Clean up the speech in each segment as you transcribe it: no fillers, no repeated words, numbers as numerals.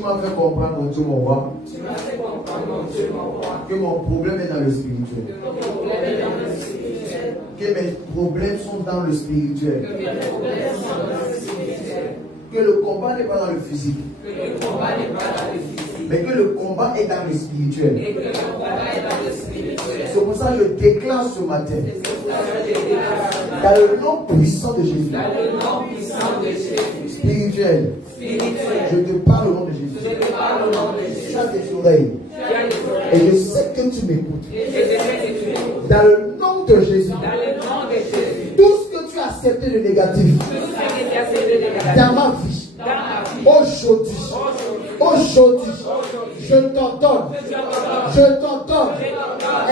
m'as fait comprendre, mon Dieu, mon roi, que mon problème est dans le spirituel. Que mes problèmes sont dans le spirituel. Que le combat n'est pas dans le physique. Mais que le combat est dans le spirituel. C'est pour ça que je déclare ce matin, dans le nom puissant de Jésus, spirituel, je te parle au nom de Jésus. Chaque tes oreilles. Et je sais que tu m'écoutes. Dans le nom de Jésus, tout ce que tu as accepté de négatif dans ma vie, aujourd'hui, je t'ordonne,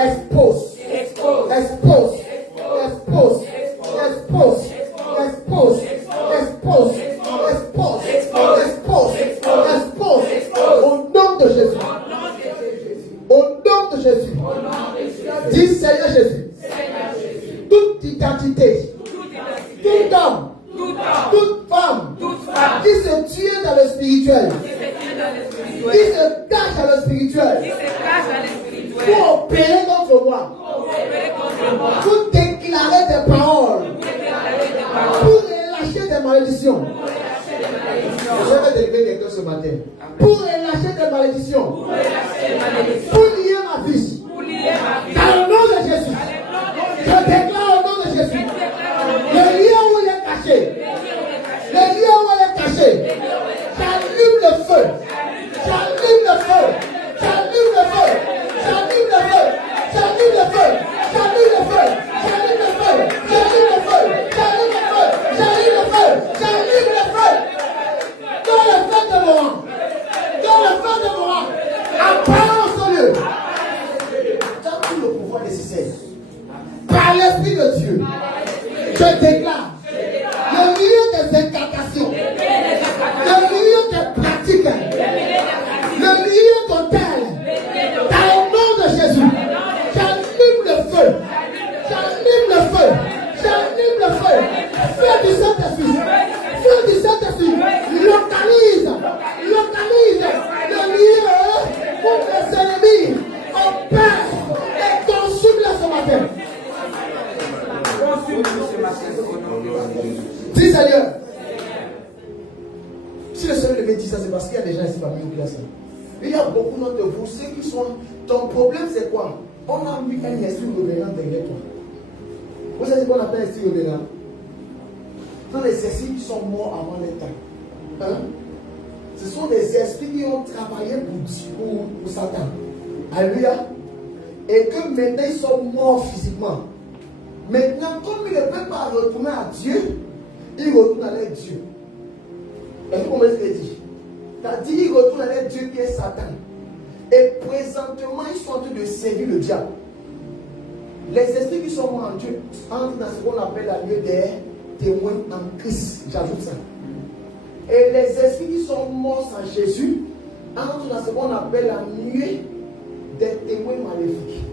expose, au nom de Jésus. Au nom de Jésus. Dis Seigneur Jésus. Toute identité, tout homme, toute femme qui se tue dans le spirituel, qui se cache dans le spirituel, pour opérer contre moi, pour déclarer des paroles, pour relâcher des malédictions. Je vais délivrer quelqu'un ce matin. Pour relâcher des malédictions, pour lier ma vie, dans le nom de Jésus, je déclare au nom de Jésus, le lieu où il est caché, j'allume le feu, j'allume le feu, j'allume le feu, j'allume le feu, j'allume le feu, j'allume le feu, j'allume le feu, j'allume le feu, j'allume le feu, j'allume le feu, j'allume le feu. Dans le feu de mon rang, dans le feu de mon rang, apparaît en ce lieu. Tu as tout le pouvoir nécessaire. Par l'Esprit de Dieu, je déclare le milieu des incantations, le milieu des pratiques, le milieu total, dans le nom de Jésus, j'allume le feu, j'allume le feu, j'allume le feu, feu du Saint-Esprit, feu du Saint-Esprit, localise le lieu où les ennemis opèrent et consument ce matin. Dis Seigneur. Si le Seigneur me dit ça, c'est parce qu'il y a des gens ici parmi nous qui ont ça. Il y a beaucoup d'entre vous, ceux qui sont. Ton problème, c'est quoi? On a mis un esprit revenant derrière toi. Vous savez ce qu'on appelle un esprit revenant? Ce sont des esprits qui sont morts avant le temps. Hein? Ce sont des esprits qui ont travaillé pour Satan. Alléluia. Et que maintenant ils sont morts physiquement. Maintenant, comme ils ne peuvent pas retourner à Dieu, ils retournent avec Dieu. Est-ce que vous comprenez ce qu'il dit? C'est-à-dire qu'ils retournent avec Dieu qui est Satan. Et présentement, ils sont en train de servir le diable. Les esprits qui sont morts en Dieu entrent dans ce qu'on appelle la nuée des témoins en Christ. J'ajoute ça. Et les esprits qui sont morts en Jésus entrent dans ce qu'on appelle la nuée des témoins maléfiques.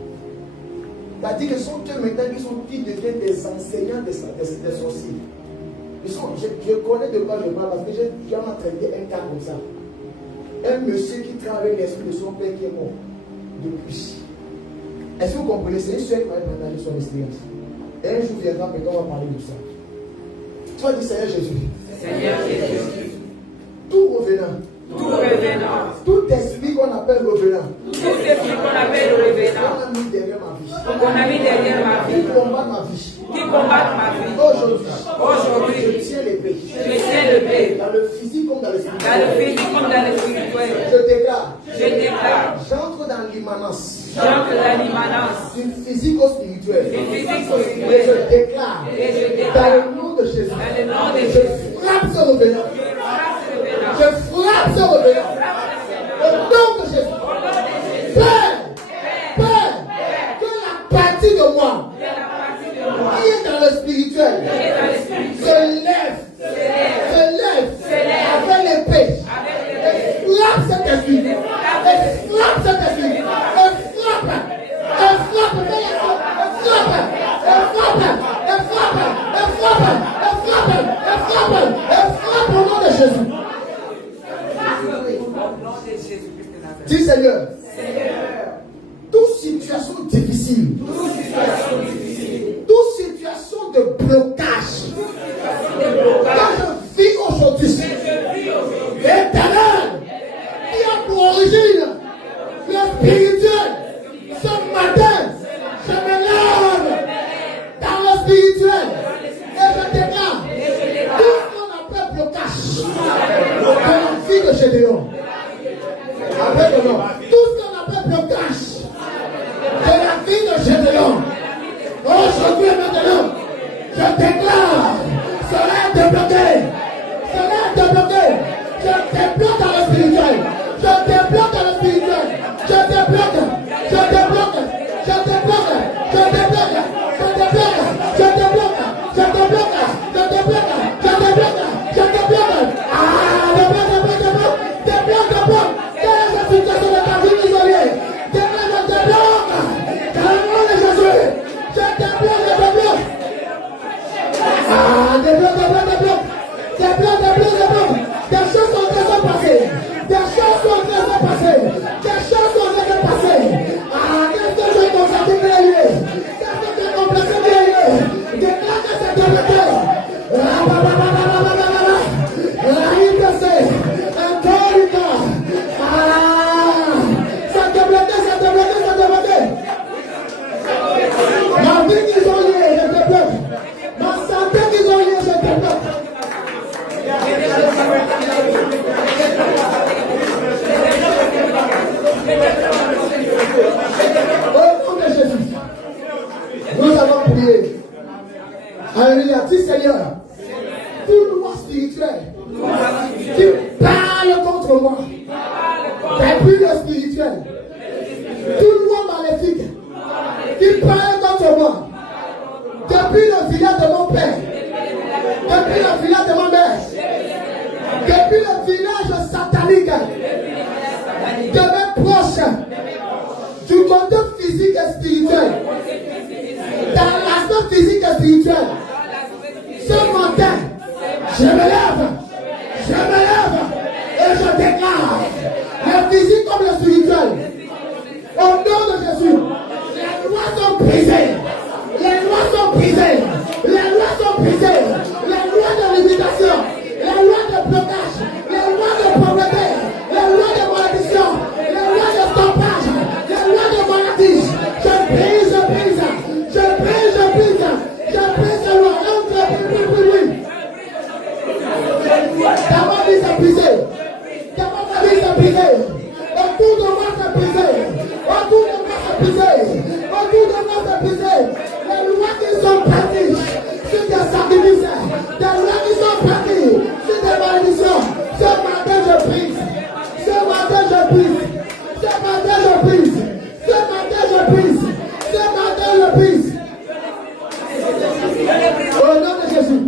C'est-à-dire que ce sont eux maintenant qui deviennent des enseignants des sorciers. Je connais de quoi je parle parce que j'ai entraîné un cas comme ça. Un monsieur qui travaille l'esprit de son père qui est mort depuis. Est-ce que vous comprenez? C'est une soeur qui va partager son expérience. Et un jour viendra, mais on va parler de ça. Tu vas dire Seigneur Jésus. Seigneur Jésus. Tout revenant. Tout esprit qu'on appelle revenant. On a mis derrière ma vie. Qui combat ma vie. Aujourd'hui, je tiens l'épée. Dans le physique comme dans le spirituel. Je déclare. J'entre dans l'immanence. D'une physique au spirituel. Et je déclare. Dans le nom de Jésus. Je frappe ce revenant. Au nom de Jésus. Père, que la partie de moi qui est dans le spirituel se lève avec l'épée et frappe cet esprit. Et frappe au nom Dis Seigneur. Toute situation difficile. Toute situation de blocage. Quand je vis aujourd'hui. Éternel. Qui a pour origine le spirituel. Ce matin. Je me lève dans le spirituel. Et je déclare. Tout ce qu'on appelle blocage. De la vie de Gédéon. Après le nom. Tout ce qu'on appelle blocage. De la vie de Gédéon. Aujourd'hui et maintenant, je déclare, cela est débloqué. Cela est débloqué. Je débloque dans le spirituel. Je débloque dans le spirituel. Je débloque. Je débloque. Je débloque. Je débloque. Je débloque. Je débloque. Je débloque. Je débloque. Je débloque. Je débloque. Ah, débloque, débloque, débloque. Débloque, débloque. Quelle est la situation de ta vie isolée? Débloque, débloque. Dans le nom de Jésus. Je débloque, je débloque. Ah, débloque, débloque, débloque. Débloque, débloque, débloque. Des choses sont en train de passer. Des choses sont en train de passer. Des choses sont en train de passer. Ah, qu'est-ce que j'ai constaté bien lié? Qu'est-ce que j'ai complètement bien lié? Déclare que c'est débloqué. C'est débloqué, c'est débloqué, c'est débloqué. Ma vie qu'ils ont liée, je débloque. Ma santé qu'ils ont liée, je débloque. Au nom de Jésus, nous allons prier. Alléluia. Dis Seigneur, toute loi spirituelle qui parle contre moi, depuis le spirituel, toute loi maléfique qui parle contre moi, depuis le village de mon père, depuis le village de ma mère, depuis le village satanique de mes proches, du côté physique et spirituel, dans l'aspect physique et spirituel. Ce matin, je me lève et je déclare le physique comme le spirituel. Au nom de Jésus, les lois sont brisées. Les lois sont brisées. Les lois sont brisées. Les lois de limitation, les lois de blocage, les lois de pauvreté, les lois de malédiction, les lois de stoppage, les lois de maladie. Je brise, je brise, je brise, je brise, je brise les lois. Ta vie s'est brisée. Ta vie s'est brisée. Autour de moi c'est brisé. Autour de moi c'est brisé. Autour de moi c'est brisé. Les lois qui sont parties sur des sacrifices, des lois qui sont parties sur des malédictions. Ce matin je brise. Ce matin je brise. Ce matin je brise. Ce matin je brise. Ce matin je brise. Au nom de Jésus.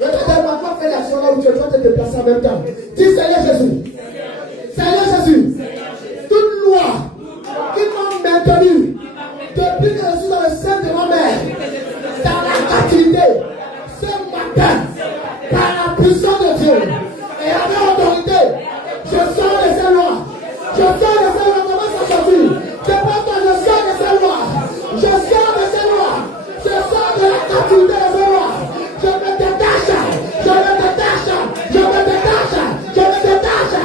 Ne te demande pas faire l'action là où tu dois te déplacer en même temps. Dis Seigneur Jésus. Seigneur Jésus. Toute loi qui m'a maintenu depuis que je suis dans le sein de ma mère, dans la captivité, ce matin, par la puissance de Dieu et avec autorité, je sors de ces lois. Je sors de ces lois. Comment ça sortir? Je sors de ces lois. Je sors de ces lois. Je sors de la captivité de ces lois. Je me détache. Je me détache. Je me détache. Je me détache.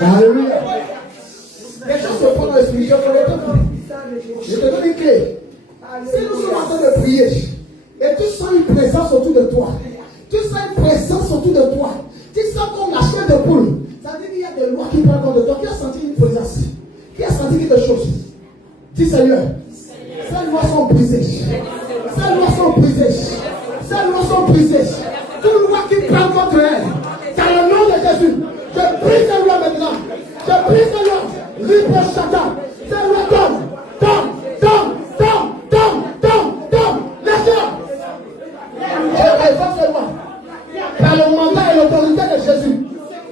Alléluia. Les gens se prennent dans le spirituel pour les peuples. Je te donne une clé. Si nous sommes en train de prier et tu sens une présence autour de toi, tu sens une présence autour de toi, tu sens comme la chair de poule, ça veut dire qu'il y a des lois qui prennent compte de toi. Qui a senti une présence? Qui a senti quelque chose? Dis Seigneur, ces lois sont brisées. Ces lois sont brisées. Ces lois sont brisées. Toute loi qui prend contre elle, dans le nom de Jésus, je brise ces lois maintenant. Je brise ces lois. Libre chacun. Ces lois tombent. Laissez-le. Je révoque ces lois. Par le mandat et l'autorité de Jésus,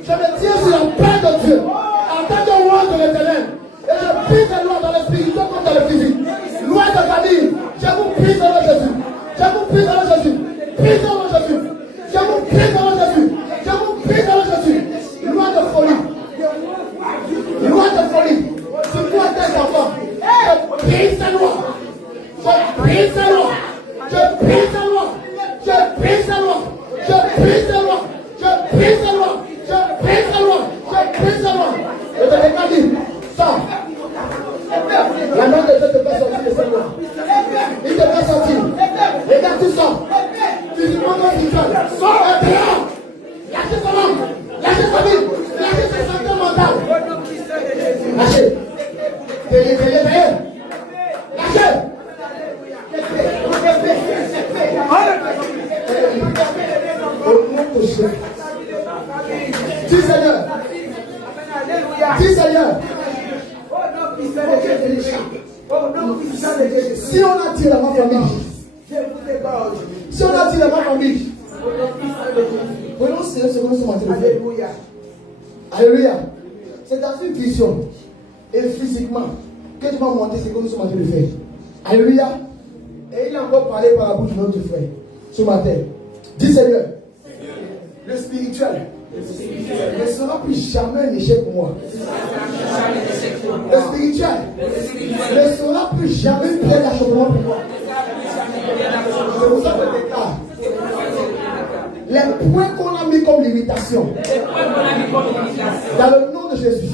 je me tiens sur la paix de Dieu en tant que roi de l'Éternel. Et je brise les lois dans le spirituel comme dans le physique. Loi de famille, je vous brise dans le Jésus. Je vous brise dans le Jésus. Brise dans le Jésus. Je vous brise dans le Jésus. Je vous brise dans le Jésus. Loi de folie. Loi de folie. Sur toi tes enfants. Je brise ces lois. Je brise ces lois. Je brise ces lois. Je brise ces lois. Je brise ces lois. Je brise ces lois. Je brise ces lois. Je brise ces lois. Je te l'ai dit. Sors. La main de Dieu te fait sortir de cette loi. Il te fait sortir. Regarde, tu sors. Tu dis, mon nom est sors et dehors. Lâchez ton homme. Lâchez ta vie. Lâchez ta santé mentale. Lâchez. Lâchez. Au nom de Jésus. Dis Seigneur. Dis Seigneur. Si on attire dans ma famille, si on attire dans ma famille, prenons ce que nous sommes en train de faire. Alléluia. C'est dans une vision et physiquement que tu vas monter ce que nous sommes en train de faire. Alléluia. Et il a encore parlé par la bouche de notre frère ce matin. Dis Seigneur, le spirituel ne sera plus jamais un échec pour moi. Le spirituel ne sera plus jamais une pierre d'achoppement pour moi. C'est pour ça que je déclare les points qu'on a mis comme limitation. Dans le nom de Jésus,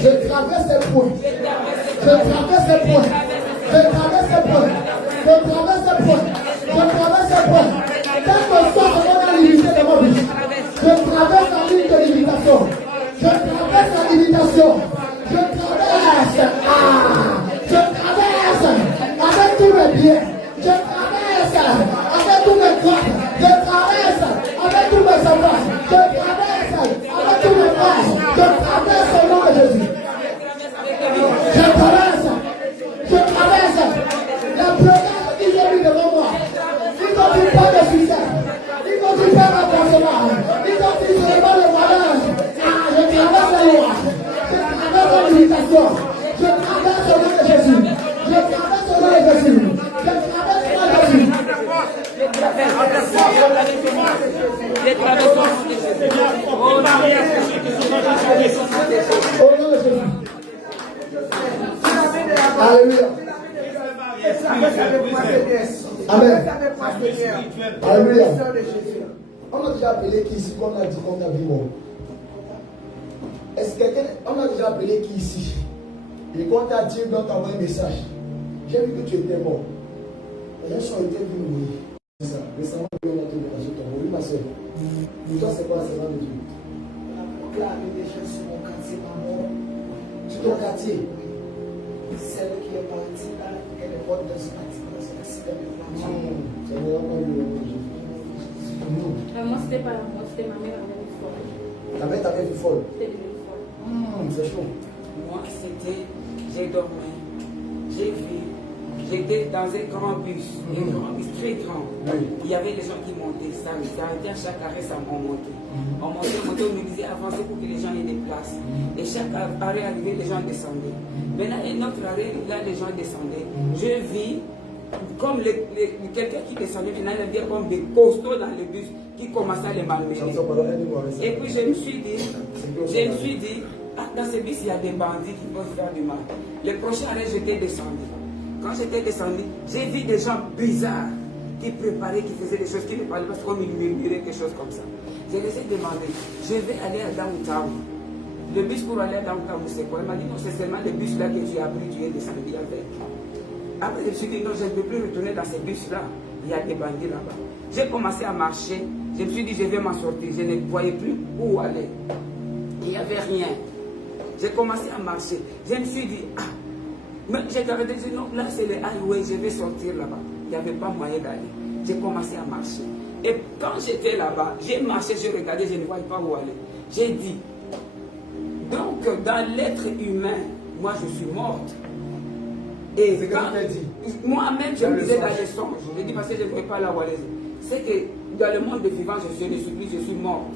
je traverse ces points. Je traverse ces points. Je traverse ces points. Je traverse ces points. Je traverse ces points. Quel que soit ce qu'on a limité dans ma vie, je traverse la ligne de limitation. Je traverse la limitation. Je traverse. Je traverse avec tous mes biens. Je traverse avec tous mes droits. Je traverse avec tous mes enfants. Je traverse avec tous mes frères. Je traverse au nom de Jésus. Je traverse. Je traverse. La blocage qu'ils ont mis devant moi. Ils n'ont dit pas de succès. Ils n'ont dit pas d'avancement. Ils ont dit je n'ai pas le malheur. Je traverse la loi. Je traverse la limitation. Je traverse au nom de Jésus. Je traverse au nom de Jésus. Je traverse au nom de Jésus. Au nom de Jésus. Alléluia. Amen. Alléluia. On a déjà appelé qui ici qu'on a dit qu'on a vu mort? Est-ce que quelqu'un, on a déjà appelé qui ici? Et quand t'a dit, on t'a envoyé un message. J'ai vu que tu étais mort. Les gens ont été venus mourir. C'est ça. Récemment, on a trouvé dans ton mot. Oui, ma soeur. Pour toi, c'est quoi la séance de Dieu? On a proclamé des gens sur mon quartier, ma mort. Sur ton quartier? Celle qui est partie là, elle est morte dans ce bâtiment. C'est l'accident de flamme. C'est vraiment pas le nom de Jésus. moi, c'était pas la mort, c'était ma mère avait une folle. Ta mère t'avait vu folle? C'était devenu folle. C'est chaud. Moi, c'était, j'ai dormi, j'ai vu, j'étais dans un grand bus, un grand bus très grand. Oui. Il y avait des gens qui montaient, ça arrêtait à chaque arrêt, ça on montait. On montait, on nous disait avancez pour que les gens aient des places. Et chaque arrêt arrivé, les gens descendaient. Maintenant, un autre arrêt, là, les gens descendaient. Je vis comme quelqu'un qui descendait, maintenant, il y avait comme des costauds dans le bus qui commençaient à les malmener. Et puis je me suis dit, ah, dans ce bus, il y a des bandits qui peuvent faire du mal. Le prochain arrêt, j'étais descendu. Quand j'étais descendu, j'ai vu des gens bizarres qui préparaient, qui faisaient des choses, qui me parlaient parce qu'on murmurait quelque chose comme ça. Je les ai demandé, je vais aller à Downtown. Le bus pour aller à Downtown, c'est quoi? Il m'a dit, non, c'est seulement le bus là que tu as pris, tu es descendu avec. Après, je me suis dit, non, je ne peux plus retourner dans ces bus-là. Il y a des bandits là-bas. J'ai commencé à marcher. Je me suis dit, je vais m'en sortir. Je ne voyais plus où aller. Il n'y avait rien. J'ai commencé à marcher. Je me suis dit, ah, mais j'ai regardé, j'ai dit, non, là c'est le highway, je vais sortir là-bas. Il n'y avait pas moyen d'aller. J'ai commencé à marcher. Et quand j'étais là-bas, j'ai marché, j'ai regardé, je ne voyais pas où aller. J'ai dit, donc dans l'être humain, moi je suis morte. Et moi-même, je me disais dans les songes, je dis parce que je ne pouvais pas là où aller. C'est que dans le monde des vivants, je suis morte.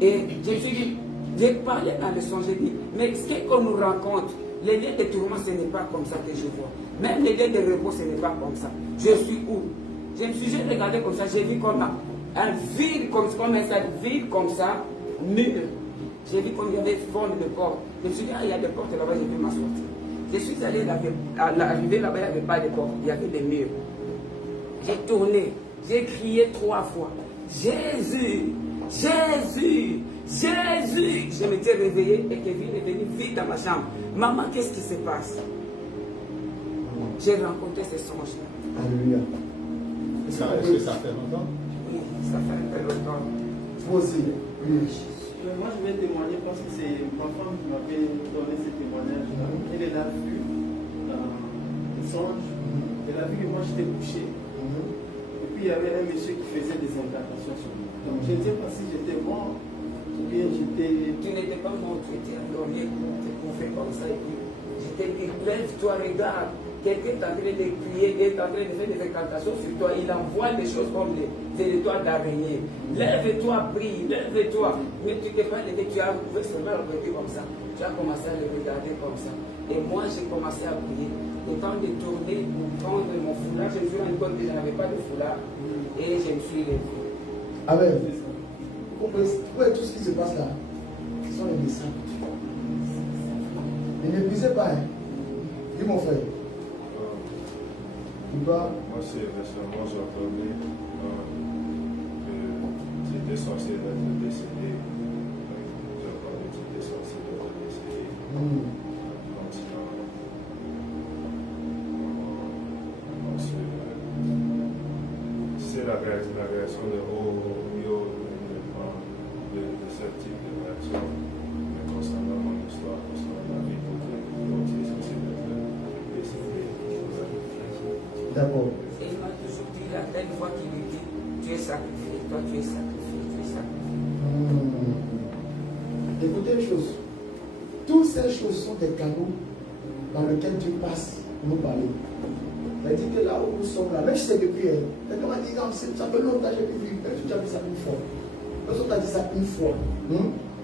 Et je me suis dit, j'ai parlé dans les songes, j'ai dit, mais ce qu'on nous rencontre, les liens de tourment, ce n'est pas comme ça que je vois. Même les liens de repos, ce n'est pas comme ça. Je suis où? Je me suis juste regardé comme ça, j'ai vu comme un vide, comme un vide comme ça, nul. J'ai vu comme il y avait forme de porte. Je me suis dit, ah, il y a des portes là-bas, je vais m'en sortir. Je suis allé à l'arrivée là-bas, il n'y avait pas de porte, il y avait des murs. J'ai tourné, j'ai crié 3 fois. Jésus, Jésus, Jésus. Je m'étais réveillé et Kevin est venu vite dans ma chambre. Maman, qu'est-ce qui se passe? J'ai rencontré ces songes-là. Alléluia. Est-ce que ça fait longtemps? Oui, ça fait un peu longtemps. Toi aussi. Oui. Moi, je vais témoigner parce que c'est ma femme qui m'avait donné ce témoignage-là. Elle a vu le songe. Elle a vu que moi j'étais couché. Et puis il y avait un monsieur qui faisait des incantations sur moi. Donc je ne sais pas si j'étais mort ou bien j'étais. Tu n'étais pas mort, tu étais endormi, tu pouvais comme ça. Et puis j'étais dit, lève-toi, regarde. Quelqu'un est en train de crier, est en train de faire des incantations sur toi. Il envoie des choses comme des étoiles d'araignée. Lève-toi, prie, lève-toi. Mais tu n'es pas levé, tu as ouvert seulement le côté comme ça. Tu as commencé à le regarder comme ça. Et moi, j'ai commencé à prier. Le temps de tourner pour prendre mon foulard, je me suis rendu compte que je n'avais pas de foulard. Et je me suis levé. Amen. Pourquoi tout ce qui se passe là, ce sont les messages. Et ne brisez pas. Hein. Dis mon frère. Moi, c'est récemment, j'ai entendu que j'étais censé être décédé. J'ai entendu que j'étais censé être décédé. C'est la réaction de ce type de réaction. Mais concernant mon histoire, concernant la vie, donc c'est censé être décédé. D'accord. Et il m'a toujours dit, la belle fois qu'il me dit, tu es sacrifié, toi tu es sacrifié, tu es sacrifié. Écoutez une chose. Toutes ces choses sont des canaux dans lesquels Dieu passe pour nous parler. C'est-à-dire que là où nous sommes là, même si c'est depuis, quelqu'un m'a dit, non, ça fait longtemps que j'ai vu, même si tu as vu ça une fois. Personne t'a dit ça une fois.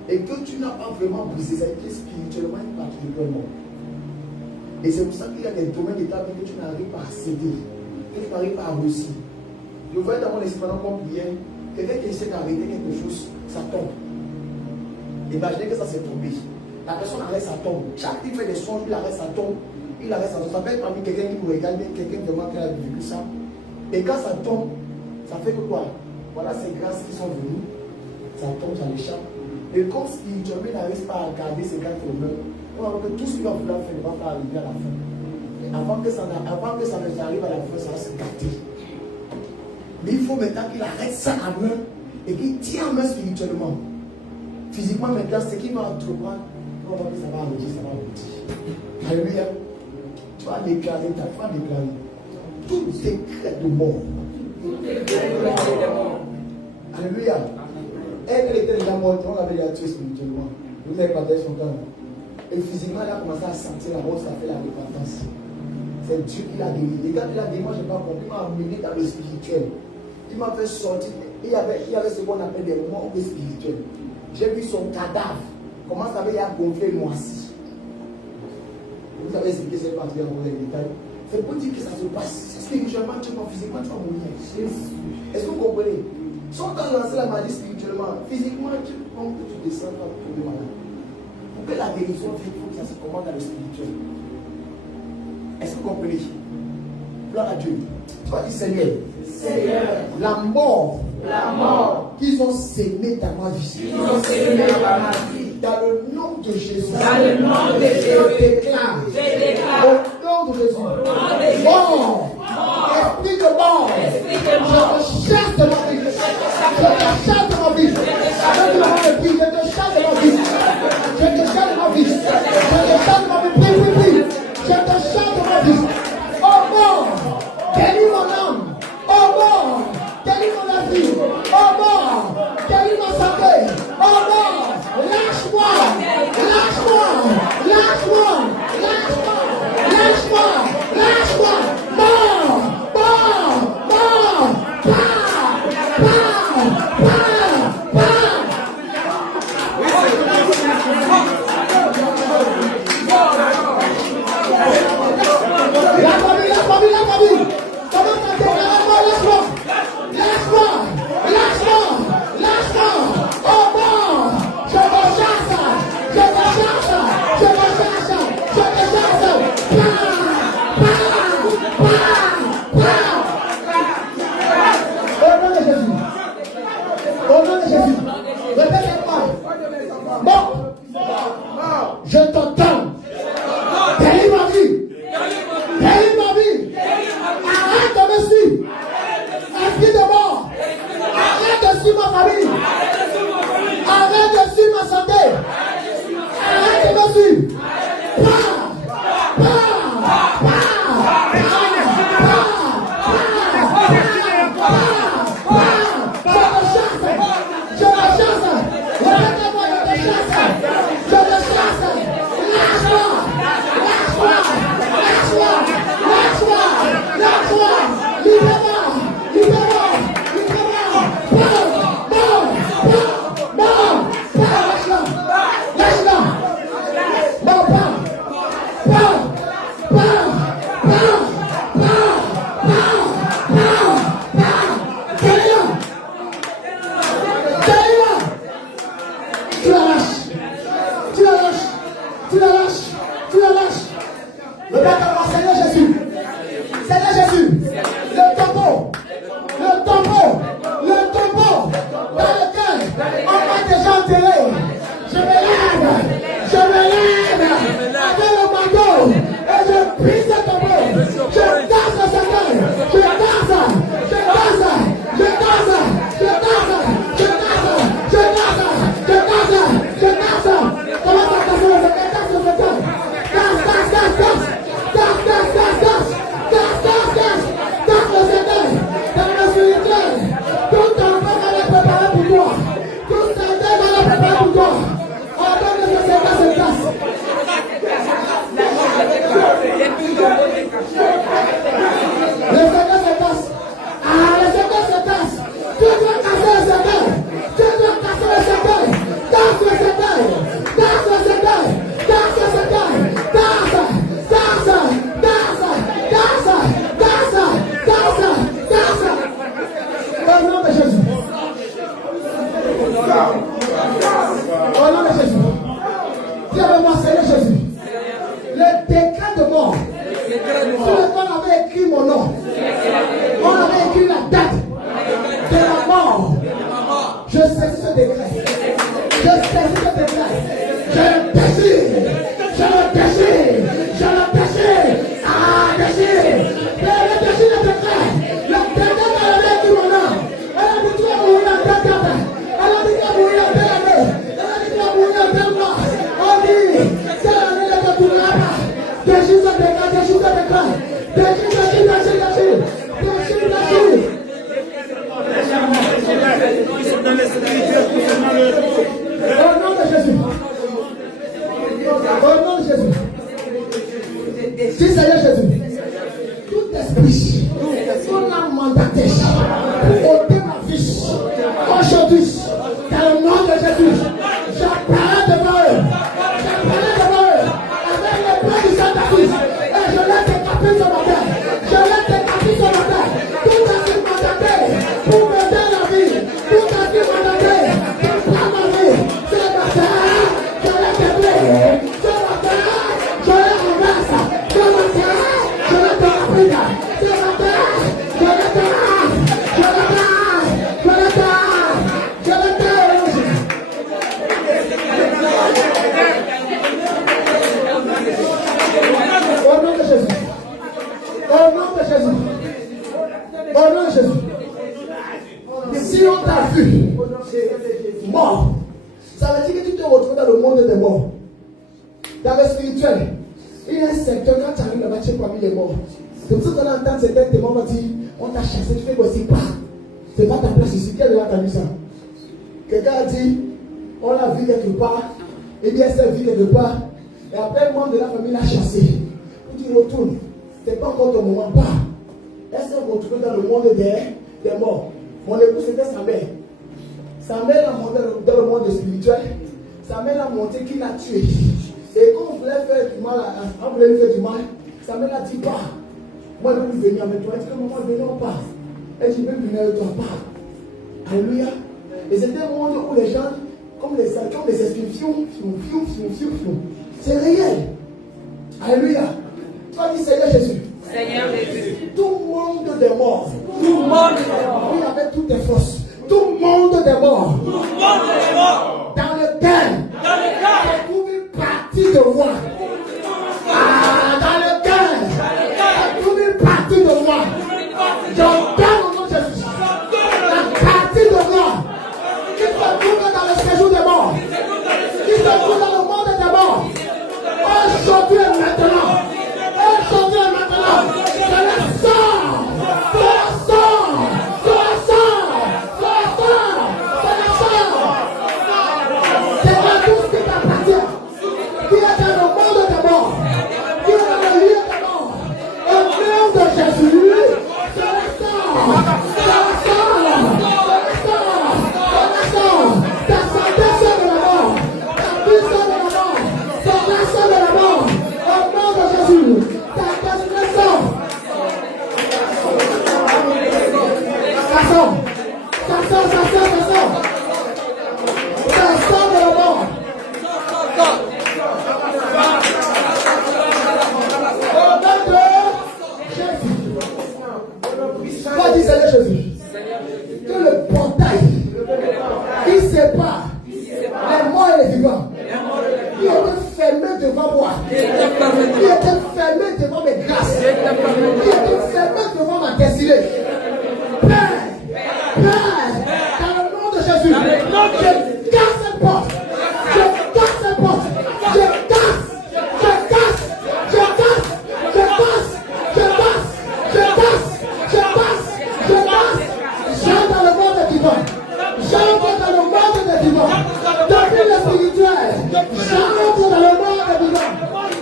Et que tu n'as pas vraiment brisé, ça a été spirituellement et particulièrement. Et c'est pour ça qu'il y a des domaines de ta vie que tu n'arrives pas à céder, que tu n'arrives pas à réussir. Je voyais dans mon esprit pendant qu'on priait, quelqu'un qui essaie d'arrêter quelque chose, ça tombe. Imaginez que ça s'est tombé. La personne arrête, ça tombe. Chaque qui fait des songes, il arrête, ça tombe. Il arrête, ça tombe. Ça peut être parmi quelqu'un qui nous regarde, quelqu'un vraiment qui a vécu ça. Et quand ça tombe, ça fait que quoi? Voilà ces grâces qui sont venues. Ça tombe, ça l'échappe. Et comme spirituellement, il n'arrive pas à garder ces grâces au meurtre, que tout ce qu'il va vouloir faire ne va pas arriver à la fin. Et avant que ça ne arrive à la fin, ça va se gâter. Mais il faut maintenant qu'il arrête ça à main et qu'il tient en main spirituellement. Physiquement, maintenant, ce qu'il va entreprendre, on va voir que ça va aboutir, ça va aboutir. Alléluia. Tu vas déclarer, ta foi déclarer. Tout décret de mort. Alléluia. Elle était déjà morte, on l'avait déjà tuée spirituellement. Vous avez partagé son temps. Et physiquement, elle a commencé à sentir la mort, ça fait la repentance. C'est Dieu qui l'a guéri. Et quand il a guéri, moi je n'ai pas compris, il m'a amené dans le spirituel. Il m'a fait sortir. Il y avait ce qu'on appelle des morts spirituels. J'ai vu son cadavre. Comment ça veut, il a gonflé moisi. Vous avez expliqué cette partie dans les détails. C'est pour dire que ça se passe. Spirituellement, tu vas physiquement, tu vas mourir. Est-ce que vous comprenez? Si on t'a lancé la maladie spirituellement, physiquement, tu descends pas pour tomber malade. Pour que la guérison vienne, il faut que ça se commande dans le spirituel. Est-ce que vous comprenez? Gloire à Dieu. Tu vas dire Seigneur, la mort qu'ils ont sémé dans ma vie. Dans le nom de Jésus. Je déclare. Au nom de Jésus. Mort. Esprit de mort. Je te chasse de ma vie. Je te chasse de ma vie. Je te chasse de ma vie. Je te chasse de ma vie. Je te chasse de ma vie. Prie. Je te chasse de ma vie. Oh mort. Guéris mon âme. Oh mort. Guéris mon vie. Oh mort. Guéris ma santé. Oh mort. Lâche-moi. Lâche-moi. Lâche-moi. Lâche-moi. Lâche-moi. Lâche-moi. Mort. Mort. Mort. La famille. Comment ça fait? Lâche-moi. Oh mort. Je te chasse. Au nom de Jésus. Répète-moi. Bon. Je t'entends. Guéris ma vie. Arrête de me suivre. Esprit de mort. Arrête de suivre ma famille. Arrête de suivre ma santé. Arrête de me suivre. Dans l'esprit, Jésus, j'apparais devant eux. J'apparais devant eux. Avec les bras du Saint-Esprit. Et je laisse tes capis sur ma tête. Je laisse tes capis sur ma tête. Tout a été mandaté pour m'aider la vie. Tout a été mandaté pour prendre ma vie. Ce matin, je les débrouille. Ce matin, je les renverse. Ce matin, je les torpille. Ce matin, je les taille. Je les taille. Je les taille. Je les taille. Au nom de Jésus. Au nom de Jésus. Au nom de Jésus. Si on t'a vu mort, ça veut dire que tu te retrouves dans le monde des morts. Dans le spirituel, il y a un secteur quand tu arrives là-bas, tu es parmi les morts. C'est pour ça qu'on entend certains témoins dire on t'a chassé, tu fais aussi pas. C'est pas ta place ici. Quel est entendu ça? Quelqu'un a dit on l'a vu quelque part, et bien elle s'est vue quelque part, et après un membre de la famille l'a chassé. Puis tu retournes, c'est pas encore ton moment, pas. Elle s'est retrouvée dans le monde des morts. Mon épouse c'était sa mère. Sa mère l'a monté dans le monde spirituel. Sa mère l'a monté qu'il l'a tué. Et quand on voulait faire du mal, on voulait lui faire du mal, sa mère l'a dit pas. Moi je veux venir avec toi. Elle dit que maman venez on part. Elle dit je veux venir avec toi, pas. Alléluia. Et c'était un monde où les gens, comme les esprits, c'est réel. Alléluia. Toi dis Seigneur Jésus. Seigneur Jésus. Tout le monde des morts. Tout le monde est mort. Oui, avec toutes tes forces. Tout le monde des morts. Tout le monde est mort. Dans lequel on trouve une partie de moi. Ah, dans lequel on trouve une partie de moi. J'entends au nom de Jésus. La partie de moi qui se trouve dans le séjour des morts. Qui se trouve dans le monde des morts. Aujourd'hui et maintenant. Aujourd'hui et maintenant. Je la sors. Je la sors. Je la sors. Je la sors. Je la sors. C'est pas tout ce qui t'appartient. Qui est dans le monde des morts. Qui est dans le lieu des morts. Au nom de Jésus. Je la sors. Je la sors. Je la sors. Je la sors. Ta santé sort de la mort. Ta vie sort de la mort. Ton âme sort de la mort. Au nom de Jésus. Ta destinée sort. Ça sort. Ça sort, ça sort, ça sort. Ça sort de la mort. Au nom de Jésus. Toi dis Seigneur Jésus. Que le portail qui sépare les morts et les vivants, qui était fermé devant moi, qui était fermé devant mes grâces, qui était fermé devant ma destinée. Père, dans le nom de Jésus, je casse cette porte, je casse cette porte, je casse, je casse, je casse, je casse, je casse, je casse, je casse, je casse. J'entre dans le monde des vivants, j'entre dans le monde des vivants, depuis le spirituel, j'entre dans le monde des vivants,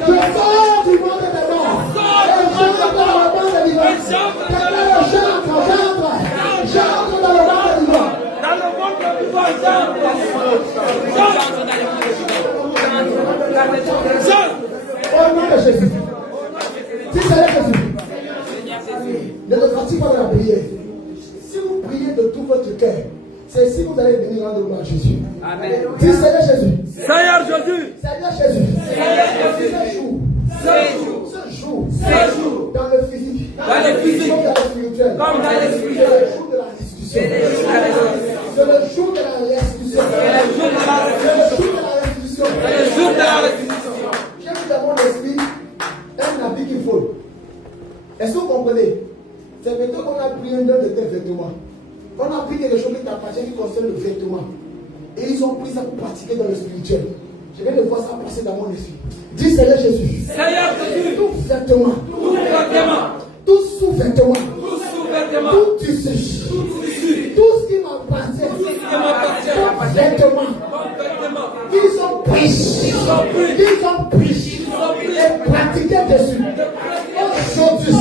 je sors du monde des morts, et j'entre dans le monde des vivants. J'entre dans le monde des vivants. Dans le monde des vivants, j'entre dans le monde des vivants. Au nom de Jésus. Si Seigneur Jésus. Ne repartis pas de la prière. Si vous priez de tout votre cœur, c'est ici que vous allez venir rendre gloire à Jésus. Amen. Dis Seigneur Jésus. Seigneur Jésus. Seigneur Jésus. Ce jour. Dans le physique. Dans le physique. Comme dans le spirituel. Comme dans le spirituel. C'est le jour de la restitution. C'est le jour de la restitution. C'est le jour de la restitution. C'est le jour de la restitution. J'ai vu dans mon esprit un habit qu'il faut. Est-ce que vous comprenez? C'est maintenant qu'on a pris un de tes vêtements. On a pris quelque chose qui t'appartient, qui concerne le vêtement. Et ils ont pris ça pour pratiquer dans le spirituel. Je viens de voir ça passer dans mon esprit. Dis Seigneur Jésus. Seigneur Jésus. Tout vêtement. Tout vêtement. Tout sous-vêtement. Tout sous-vêtement. Tout tissu. Tout ce qui m'appartient. Tout vêtement. Qu'ils ont pris. Qu'ils ont pris. Et pratiqué dessus. Aujourd'hui,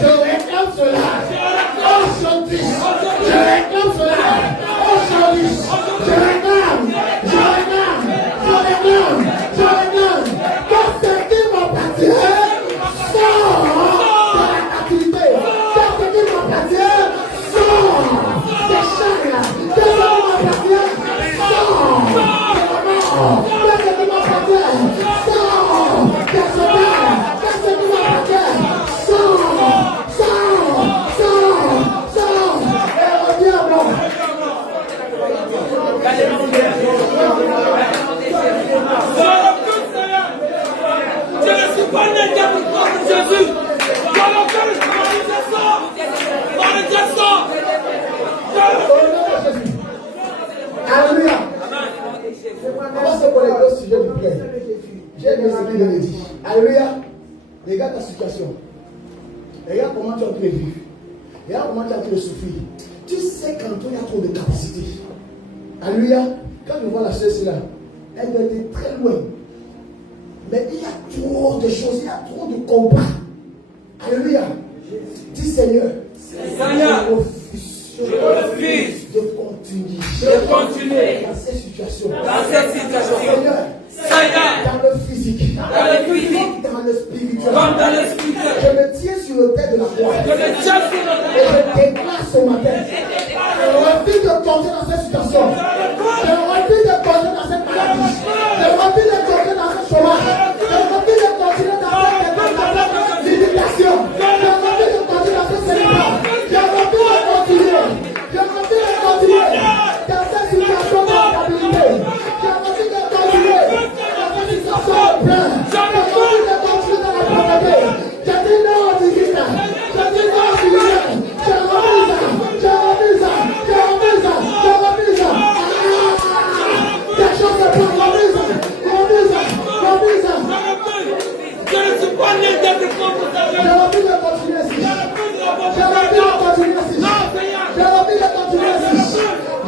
je réclame cela. Aujourd'hui, je réclame cela. Aujourd'hui, je réclame Sors! Qu'est-ce qui m'appartient? Sors! Qu'est-ce qui m'appartient? Sors! Sors! Sors! Sors! Et reviens à moi. Je ne suis pas né pour croire en Jésus. Dans le cœur, je Alléluia. On va se connecter au sujet du prière. J'ai bien ce qu'il me dit. Alléluia. Regarde ta situation. Regarde comment tu es en train de vivre. Regarde comment tu es en train de souffrir. Tu sais qu'en toi, il y a trop de capacité. Alléluia. Quand je vois la chose là, elle doit être très loin. Mais il y a trop de choses, il y a trop de combats. Alléluia. Dis Seigneur, je refuse de continuer dans cette situation. Seigneur, dans le physique, dans le spirituel, je me tiens sur le tête de la croix. Et je déclare ce matin, je refuse de continuer dans cette situation. Je refuse de continuer dans cette maladie. Je refuse de continuer dans ce chômage. Je refuse de continuer dans cette limitation. Je refuse de continuer dans ce célibat. Je refuse de continuer. Je refuse de continuer dans cette situation d'instabilité. Je refuse de continuer dans cette situation de plein. Je refuse de continuer dans la pauvreté. Je dis non au visite. Je dis non au visite. Je refuse. Je refuse. Je refuse. Je refuse. Quelque chose de plus. Refuse. Refuse. Refuse. Je ne suis pas né d'être contre ta Je refuse de continuer ici. Je refuse de continuer ici. Je refuse de continuer ici.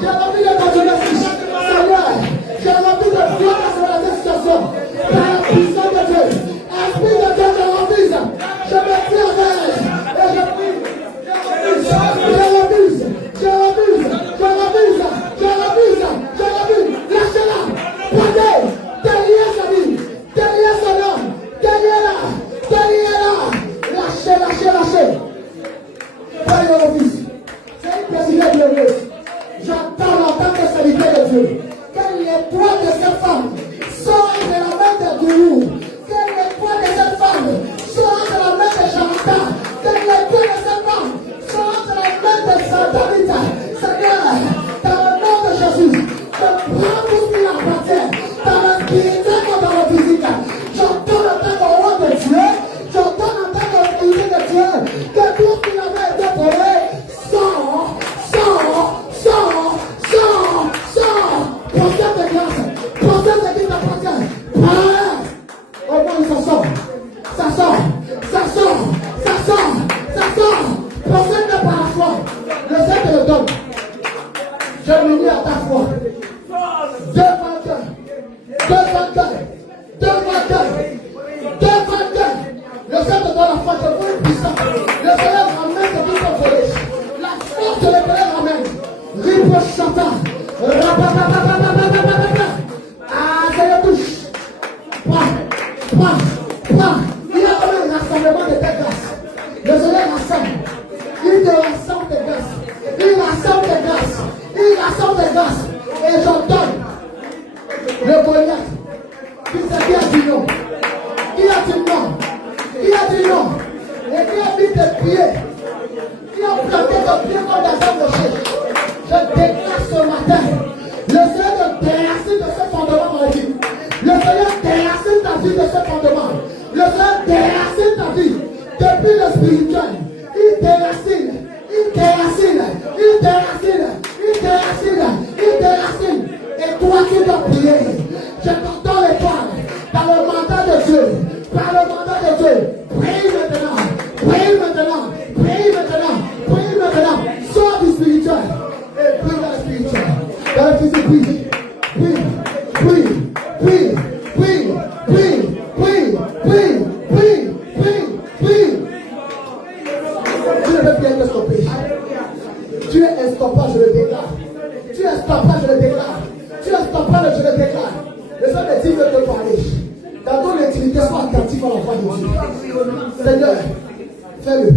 Je refuse de continuer ici. Seigneur, je refuse de fuir dans cette situation. Par la puissance de Dieu. Esprit de Dieu, je refuse. Je me tiens avec. Et je prie. Je refuse. Je refuse. Je refuse. Je refuse. Je refuse. Lâchez-la. Prenez. Derrière sa vie. Derrière son homme. Derrière-la. Derrière-la. Lâchez, lâchez, lâchez. Prenez le refuse. C'est une présidente glorieuse. J'entends en tant que serviteur de Dieu. Que les poids de cette femme sortent de la main de Dieu. Que les poids de cette femme sortent de la main de Jamata. Que les poids de cette femme sortent de la main de Santanita. Seigneur, dans le nom de Jésus, je prends tout ce qui appartient. Dans le spirituel comme dans le physique. J'entends en tant que roi de Dieu. J'entends en tant que autorité de Dieu. Que tout ce qui avait été volé sort, sort, sort, sort, sort. Procède de grâce. Procède de qui t'appartient. Au moins ça sort. Ça sort. Ça sort. Ça sort. Ça sort. Procède par la foi. Le Seigneur te le donne. Je m'unis à ta foi. Devant Dieu. Devant Dieu. Devant Dieu. Devant Dieu. Le Seigneur te donne la foi. Je veux une puissance. Le Seigneur ramène ce qui sont volés. La force de l'Éternel ramène. Ripe chanta. Ah, Seigneur touche. Prends. Prends. Il y a un rassemblement de tes grâces. Le Seigneur rassemble. Il te rassemble tes grâces. Il rassemble tes grâces. Il rassemble tes grâces. Et j'entends le Goliath qui a dit non. Qui a dit non. Qui a dit non. Et qui a mis tes pieds. Qui a planté tes pieds comme des arbres rochers. Je déclare ce matin. Le Seigneur te déracine de ce fondement dans la vie. Le Seigneur déracine ta vie de ce fondement. Le Seigneur déracine ta vie depuis le spirituel. Il déracine. Il déracine. Il déracine. Il déracine. Il déracine. Et toi qui dois prier. Je t'entends l'étoile dans le mandat de Dieu. Par le mandat de Dieu. Prie maintenant. Prie maintenant. Prie maintenant. Prie maintenant. Sors du spirituel. Et prie dans le spirituel. Dans le physique, prie. Prie. Prie. Prie. Prie. Prie. Prie. Prie. Prie. Prie. Prie. Tu ne peux plus être stoppé. Tu es instoppable, je le déclare. Tu es stoppable, je le déclare. Tu es stoppable, je le déclare. Le Seigneur me dit de te parler. Dans ton intimité, sois attentif à la voix de Dieu. Seigneur, fais-le.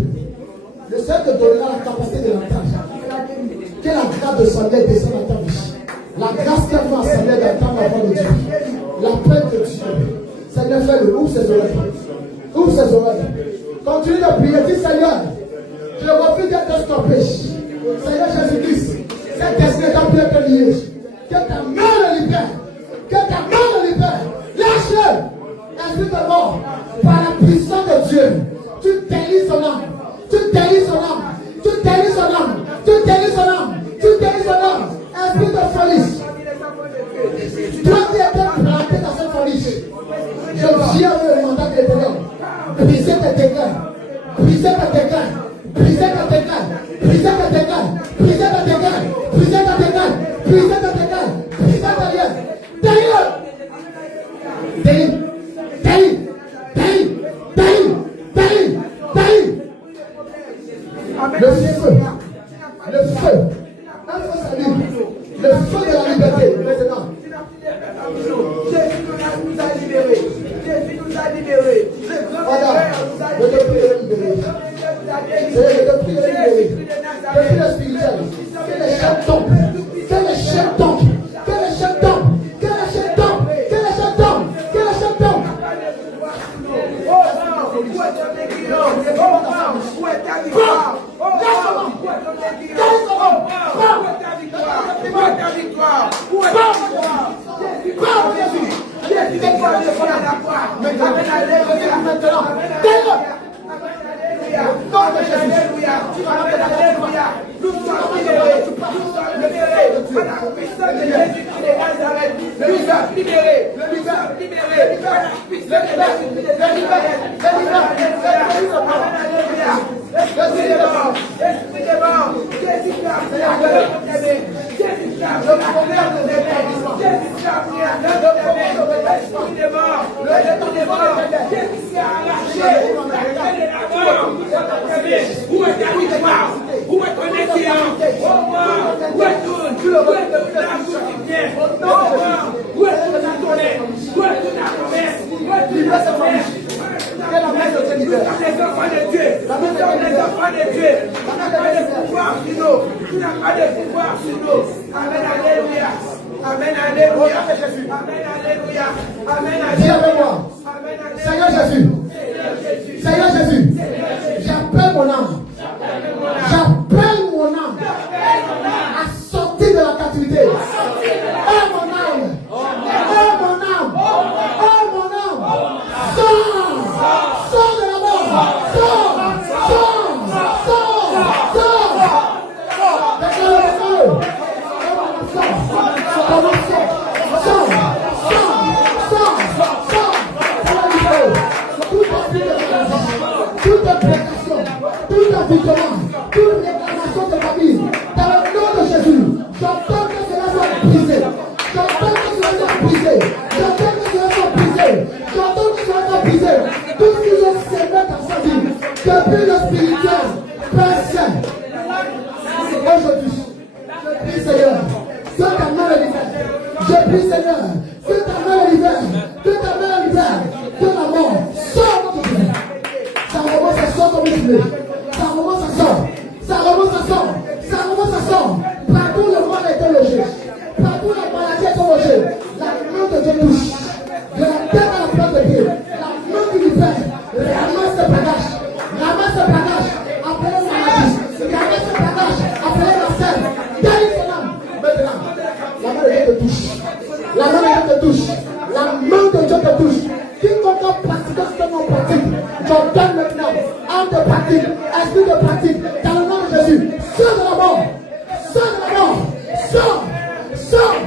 Le Seigneur te donnera la capacité de l'entendre. Que la grâce de son aide descende dans ta vie. La grâce qu'elle va ascender dans ta la voix de Dieu. L'appel de Dieu. Seigneur, fais-le. Ouvre ses oreilles. Ouvre ses oreilles. Continue de prier. Dis Seigneur, je refuse d'être stoppé. Seigneur Jésus-Christ, cette esprit qui peut être lié. Que ta main le libère. Que ta main le libère. Lâche-le. Esprit de mort. Par la puissance de Dieu. Tu délies son âme. Tu délies son âme. Tu délies son âme. Tu délies son âme. Tu délies son âme. Esprit de folie. Toi qui étais planté dans cette folie. Je viens le mandat de l'Éternel. Brisez tes dégâts. Brisez tes dégâts. Brisez tes dégâts. Brisez tes dégâts. Brisez tes dégâts. Brisez tes dégâts. Brisez tes dégâts. Brisez tes liens. D'ailleurs. Délie. Délie. Délie. Délie. Délie. Délie. Le feu. Le feu. Un feu salut. Le feu de la liberté. Maintenant. Jésus nous a libérés. Jésus nous a libérés. Voilà. Je te prie de libérer. Je te prie de libérer. Je prie le spirituel. Que les chaînes tombent. Que les chaînes tombent. Que les chaînes tombent. Que les chaînes tombent. Que les chaînes tombent. Que les chaînes tombent. Amen, alléluia. Amen, alléluia. Amen, Dis alléluia. avec moi. Seigneur Jésus. Seigneur Jésus. J'appelle mon âme. J'appelle mon âme à sortir de la captivité. Oh mon âme. Oh mon âme. Oh mon âme. Sors. Sors de la mort. Sors. Sors. Sors. Sors. Déclare le feu. Toute imprécation, toute affliction, toute réclamation de ma vie, dans le nom de Jésus, j'entends que cela soit brisé. J'entends que cela soit brisé. J'entends que cela soit brisé. J'entends que cela soit brisé. Tout ce qui est semé dans sa vie, depuis le spirituel, Père Saint, aujourd'hui, je prie Seigneur, que ta main le libère. Je prie Seigneur, que ta main le libère. Que ta main le libère. Que la mort sort de toi. Ça remonte, ça sort comme une fumée. Ça remonte, ça sort. Ça remonte, ça sort. Ça remonte, ça sort. Partout le monde a été logé. Partout la maladie a été logée. La main de Dieu touche. De la terre à la plante de pied. La main qui lui fait. Ramasse ce bagage. Ramasse ce bagage. Appelez maladie. Ramasse ce bagage. Appelez la scène. Guéris son âme. Maintenant, la main de Dieu te touche. La main de Dieu te touche. La main de Dieu te touche. Quiconque pratique ce que l'on pratique, j'ordonne maintenant, âme de pratique, esprit de pratique, dans le nom de Jésus, sors de la mort, sors de la mort, sors, sors,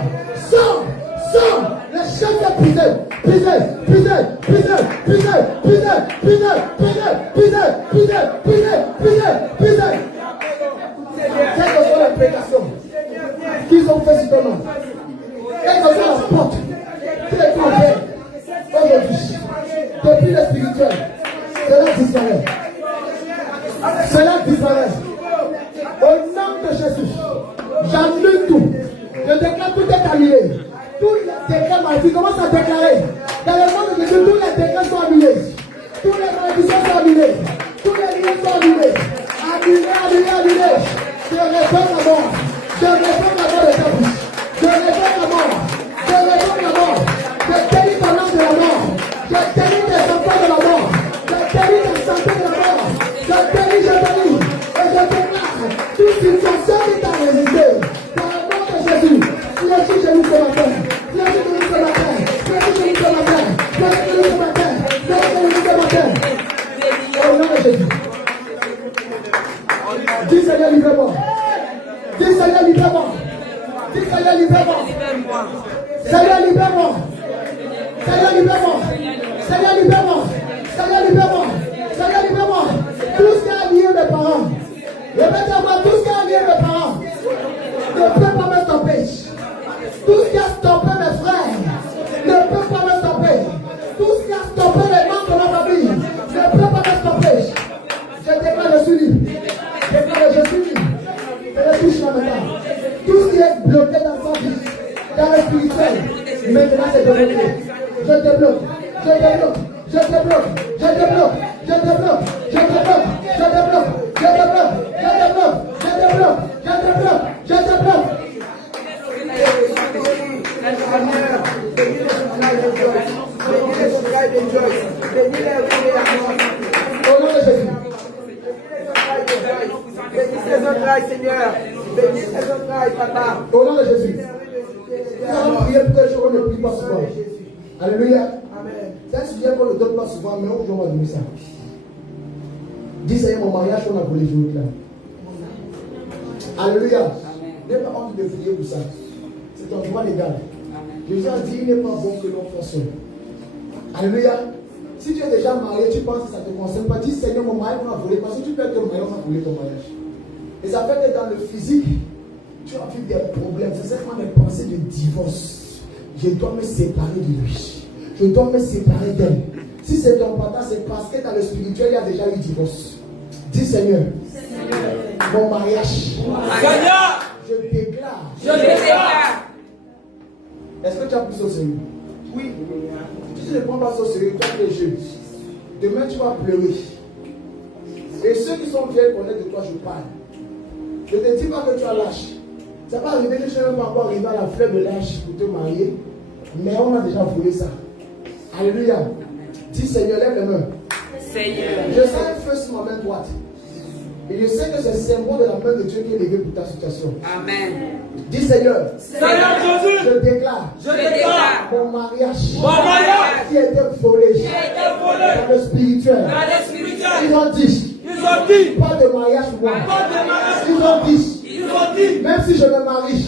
sors, sors, les chaînes sont brisées, brisées, brisées, brisées, brisées, brisées, brisées, brisées, brisées, brisées, brisées, brisées, brisées. Quelle que soit l'imprécation qu'ils ont fait sur ton nom, quelle que soit la porte qui est ouverte, aujourd'hui, depuis le spirituel, cela disparaît. Cela disparaît. Au nom de Jésus, j'annule tout. Je déclare tout est annulé. Tous les décrets maladies commencent à déclarer. Dans le monde de Jésus, tous les décrets sont annulés. Tous les malédictions sont annulées. Tous les liens sont annulés. Annulés, annulés, annulés. Je réponds la mort. Je réponds la mort de ta bouche. Je réponds la mort. Je réponds la Seigneur, libère-moi. Seigneur, libère-moi. Seigneur, libère-moi. Seigneur, libère-moi. Seigneur, libère-moi. Tout ce qui a lié mes parents. Répétez-moi, tout ce qui a lié mes parents ne peut pas me stopper. Tout ce qui a stoppé mes frères ne peut pas me stopper. Tout ce qui a stoppé les membres de ma famille ne peut pas me stopper. Je déclare, je suis libre. Je suis libre. Je le touche maintenant. Tout ce qui est bloqué dans sa vie, dans le spirituel, maintenant c'est débloqué. Je débloque. Je débloque. Je débloque. Je débloque. Je débloque. Je débloque. Je débloque. Je débloque. Je débloque. Je débloque. Je débloque. Je débloque. Au nom de Jésus. Seigneur. Bénis tes entrailles, papa. Au nom de Jésus. Nous allons prier pour que les gens ne prient pas souvent. Alléluia. Amen. C'est un sujet qu'on ne donne pas souvent, mais aujourd'hui on va donner ça. Dis Seigneur, mon mariage, on a volé, je vous réclame. Alléluia. N'aie pas honte de prier pour ça. C'est ton droit légal. Jésus a dit, il n'est pas bon que l'on fasse seul. Alléluia. Si tu es déjà marié, tu penses que ça ne te concerne pas. Dis Seigneur, mon mariage, on a volé. Parce que tu peux être marié, on a volé ton mariage. Et ça fait que dans le physique, tu as vu des problèmes. C'est seulement des pensées de divorce. Je dois me séparer de lui. Je dois me séparer d'elle. Si c'est ton papa, c'est parce que dans le spirituel, il y a déjà eu divorce. Dis Seigneur, mon mariage, Seigneur, je déclare. je déclare. Est-ce que tu as pris ça au sérieux? Oui. Si tu ne prends pas ça au sérieux, tu as les jeux. Demain, tu vas pleurer. Et ceux qui sont vieux connaissent de toi, je parle. Je ne te dis pas que tu as lâche. Ça va arriver que je n'ai même pas encore arrivé à la fleur de l'âge pour te marier. Mais on a déjà volé ça. Alléluia. Dis Seigneur, lève les mains. Seigneur. Je sens un feu sur ma main droite. Et je sais que c'est le symbole de la main de Dieu qui est levé pour ta situation. Amen. Dis Seigneur, Seigneur Jésus, je déclare je déclare mon mariage mon mariage qui a été volé qui a été volé dans le spirituel. dans les spirituels. Ils ont dit, Ils ont dit, pas de mariage pour moi. pas de mariage. Ils ont dit, Ils ont dit, même si je me marie, même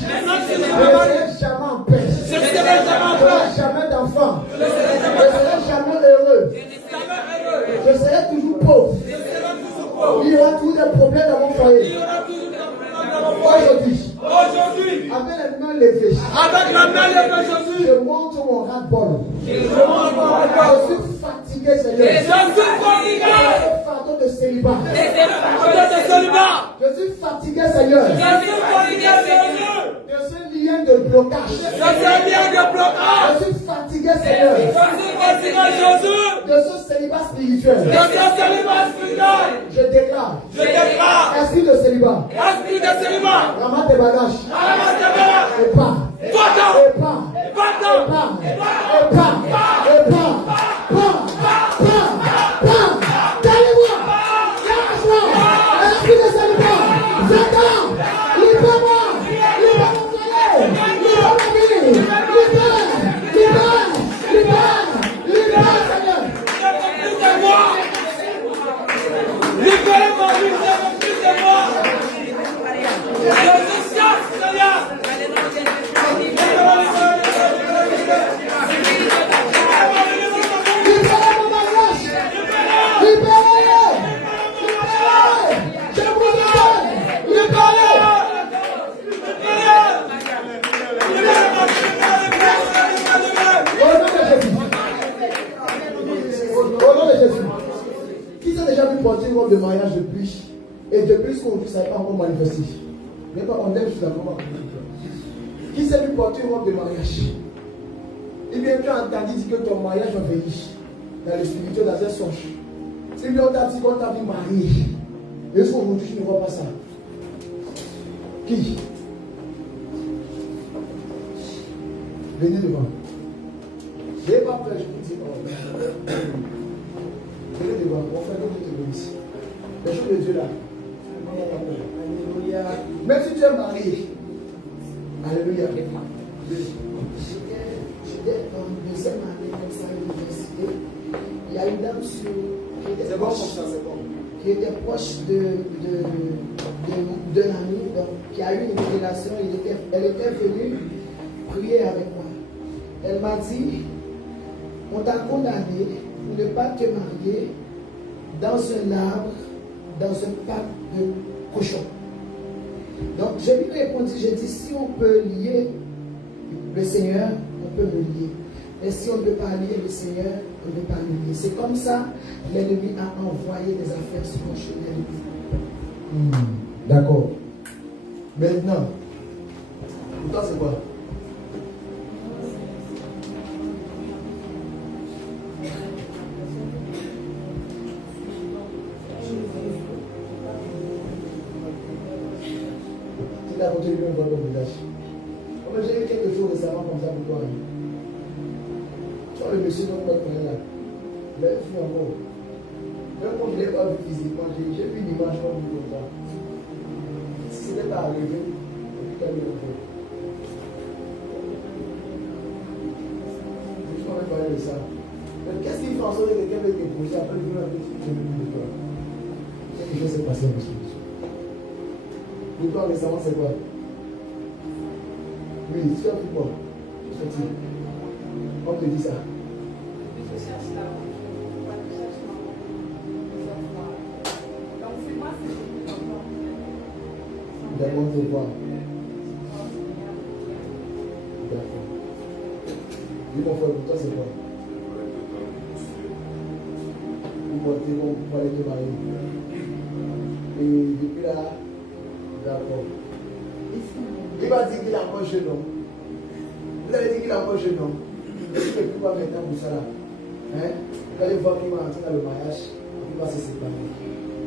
si je je me ne marie, serai jamais en paix. je serai jamais Je en n'aurai paix. jamais d'enfant. Je serai Je jamais serai jamais heureux. jamais heureux. Je serai toujours pauvre. Je serai toujours pauvre. Il y aura toujours des problèmes dans mon Il foyer. y aura toujours des problèmes dans mon foyer. Aujourd'hui, Aujourd'hui, avec les mains levées, avec la main de Jésus, je monte mon ras-bol. je monte mon Je regard. suis fatigué, Seigneur. Je suis fatigué. Le fardeau de célibat. Je suis célibat. Je suis fatigué, Seigneur. Je suis fatigué, Seigneur. De ce lien de blocage. Je suis bien de blocage. Je suis fatigué, Seigneur. Je suis fatigué, Jésus. De ce célibat spirituel. Je suis célibat spirituel. Je déclare. Je déclare. Esprit de célibat. Esprit de célibat. Ramasse tes bagages. Et pars. Va-t'en. Et pars. Va-t'en. Et pars. Et pars. Et pars. Pars. Pars. Pars. Délivre-moi. Lâche-moi. Esprit de célibat. Viens-t'en. Libère-moi. Libère mon foyer. Libère ma vie. Libère. Libère. Libère. Libère, Seigneur. Libérez ma vie, plus de moi. Jésus, Seigneur. Libérez mon mariage. Libérez. Libérez. Je vous libère. Libérez. Au nom de Jésus. Au nom de Jésus. Qui s'est déjà vu porter une robe de mariage depuis? Et depuis ce qu'on dit, ça n'est pas encore manifesté. Mais pas on aime sur la robe. Qui s'est vu porter une robe de mariage? Et bien, tu as entendu dire que ton mariage va venir dans le spirituel, dans un songe. C'est bien, on t'a dit qu'on t'a vu marier. Et est-ce qu'aujourd'hui, tu ne vois pas ça? Qui? Venez devant. Je n'ai pas peur, je vous dis. Venez devant, on fait comme vous te ici. Les choses de Dieu là. Alléluia. Même si tu es marié. Alléluia. J'étais en deuxième année comme ça à l'université. Il y a une dame C'est bon comme ça, c'est bon. qui était proche d'un ami qui a eu une révélation. Elle était venue prié avec moi. Elle m'a dit, on t'a condamné pour ne pas te marier dans un arbre, dans un parc de cochons. Donc, je lui ai répondu, j'ai dit, si on peut lier le Seigneur, on peut le lier. Et si on ne peut pas lier le Seigneur, on ne peut pas le lier. C'est comme ça, l'ennemi a envoyé des affaires sur mon chemin. D'accord. Maintenant, pour toi, c'est quoi? Tu t'as continué de voir ton visage. J'ai eu quelque chose récemment comme ça pour toi. Tu vois le monsieur dont tu connais là. Il a une fille encore. Même quand je ne l'ai pas vu physiquement, j'ai vu une image comme ça. Si ce n'était pas arrivé, je t'avais le fait. Je ne peux parler de ça. Mais qu'est-ce qui fait en sorte que quelqu'un veut t'épouser après le jour de toi? Quelque chose s'est passé dans ce monsieur. Pour toi récemment, c'est quoi? Oui, tu as fait quoi? On te dit ça. Je cherche là. Je cherche maman. Donc c'est moi, c'est ce que je D'abord te voir. D'accord. Oui, mon frère, pour toi, c'est quoi? Pour aller te marier. Et depuis là, d'accord. Il m'a dit qu'il a encore jeune homme. Vous avez dit qu'il a encore jeune homme. Je ne peux pas maintenant pour ça là. Hein? Vous allez voir qu'il va entrer dans le mariage, il va se séparer.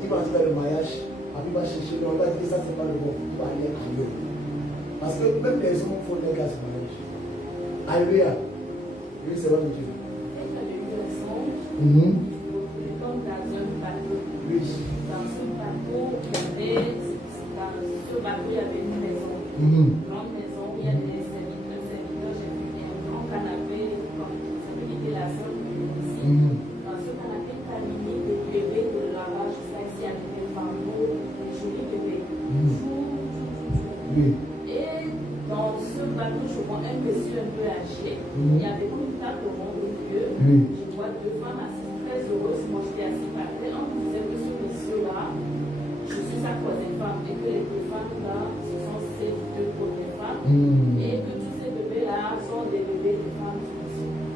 Il va entrer dans le mariage, il va chercher. On va dire que ça c'est pas le bon. Il va aller ailleurs. Parce que même les hommes font des gars ce mariage. Alléluia. Oui, c'est votre Dieu. Comme dans un bateau. Oui. Dans ce bateau, il y avait une maison, une grande maison où il y avait des serviteurs. J'ai vu un grand canapé, comme ça veut dire la seule ici. Dans ce canapé, il a mis des bébés de là-bas jusqu'à ici, avec des bambous, des jolis bébés. Et dans ce bateau, je vois un monsieur un peu âgé. Il y avait comme une table ronde au milieu. Je vois deux femmes assises très heureuses. Moi, j'étais assise par terre. On me disait que ce monsieur-là, je suis sa troisième femme et que les deux femmes là, ce sont ces deux premières femmes et que tous ces bébés là sont des bébés de femmes.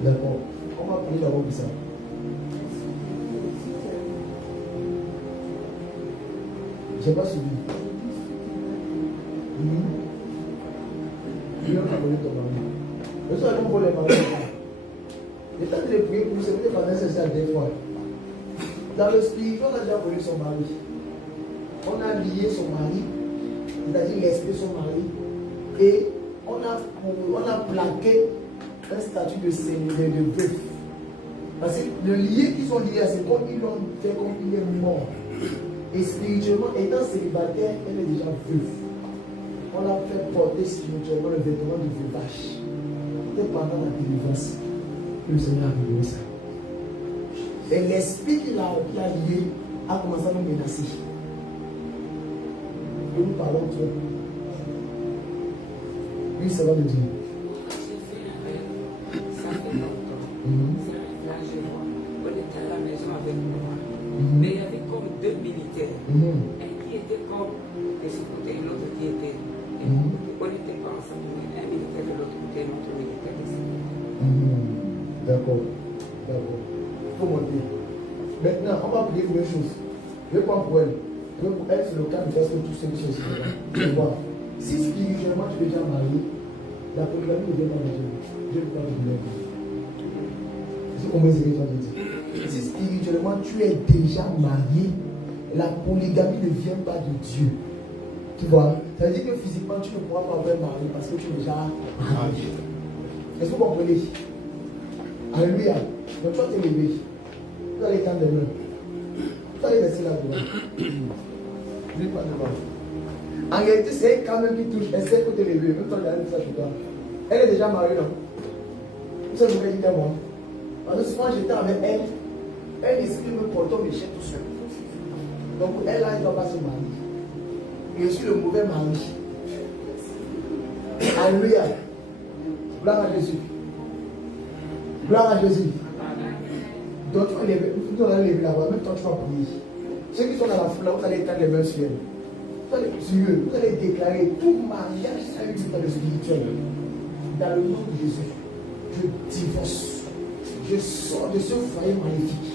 D'accord. On va prier d'abord pour ça. J'ai pas suivi. Je vais pas connaître ton mari. Je suis allé pour les maris. Le temps de les prier pour vous, c'est peut-être pas nécessaire des fois. Dans le spirituel, on a déjà connu son mari. On a lié son mari, c'est-à-dire l'esprit de son mari, et on a plaqué un statut de seigneur, de veuf. Parce que le lien qu'ils ont lié, c'est comme ils l'ont fait, comme il est mort. Et spirituellement, étant célibataire, elle est déjà veuve. On a fait porter spirituellement le vêtement du veuvage. C'était pendant la délivrance que le Seigneur a révélé ça. Et l'esprit qui l'a lié a commencé à nous menacer. Nous parlons trop. Oui, ça va le dire. J'ai fait un rêve, ça fait longtemps. C'est un rêve là, je vois. On était à la maison avec moi. Mais il y avait comme deux militaires. Un qui était comme de ce côté et l'autre qui était. On n'était pas ensemble, un militaire de l'autre côté et l'autre militaire de ce côté. D'accord. D'accord. Il faut monter. Maintenant, on va prier pour une chose. Je vais prendre pour elle. Je vais pour elle, c'est le cas de faire que tout ce qui est ici. Je vais voir. Si spirituellement tu es déjà marié, la polygamie ne vient pas de Dieu. Dieu ne peut pas te donner. C'est combien c'est que tu as dit? Si spirituellement tu es déjà marié, la polygamie ne vient pas de Dieu. Tu vois? Ça veut dire que physiquement tu ne pourras pas avoir un mari parce que tu es déjà marié. Est-ce que vous comprenez? Alléluia. Donc toi t'es levé. Tu vas les tendre les mains. Tu vas les laisser là-dedans. Ne pas devant. En réalité, c'est elle quand même qui touche. Elle sait que tu es levé. Même toi, tu as ça chez toi. Elle est déjà mariée, non? Vous savez ce que je dis à moi? Parce que souvent j'étais avec elle, un esprit me portait au méchant tout seul. Donc elle là, elle ne doit pas se marier. Je suis le mauvais mari. Alléluia. Gloire à Jésus. Gloire à Jésus. Donc tu vas lever la voix, même quand tu vas prier. Ceux qui sont dans la foule, vous allez étendre les mains sur eux. Vous allez déclarer tout mariage a eu dans le spirituel. Dans le nom de Jésus, je divorce. Je sors de ce foyer maléfique.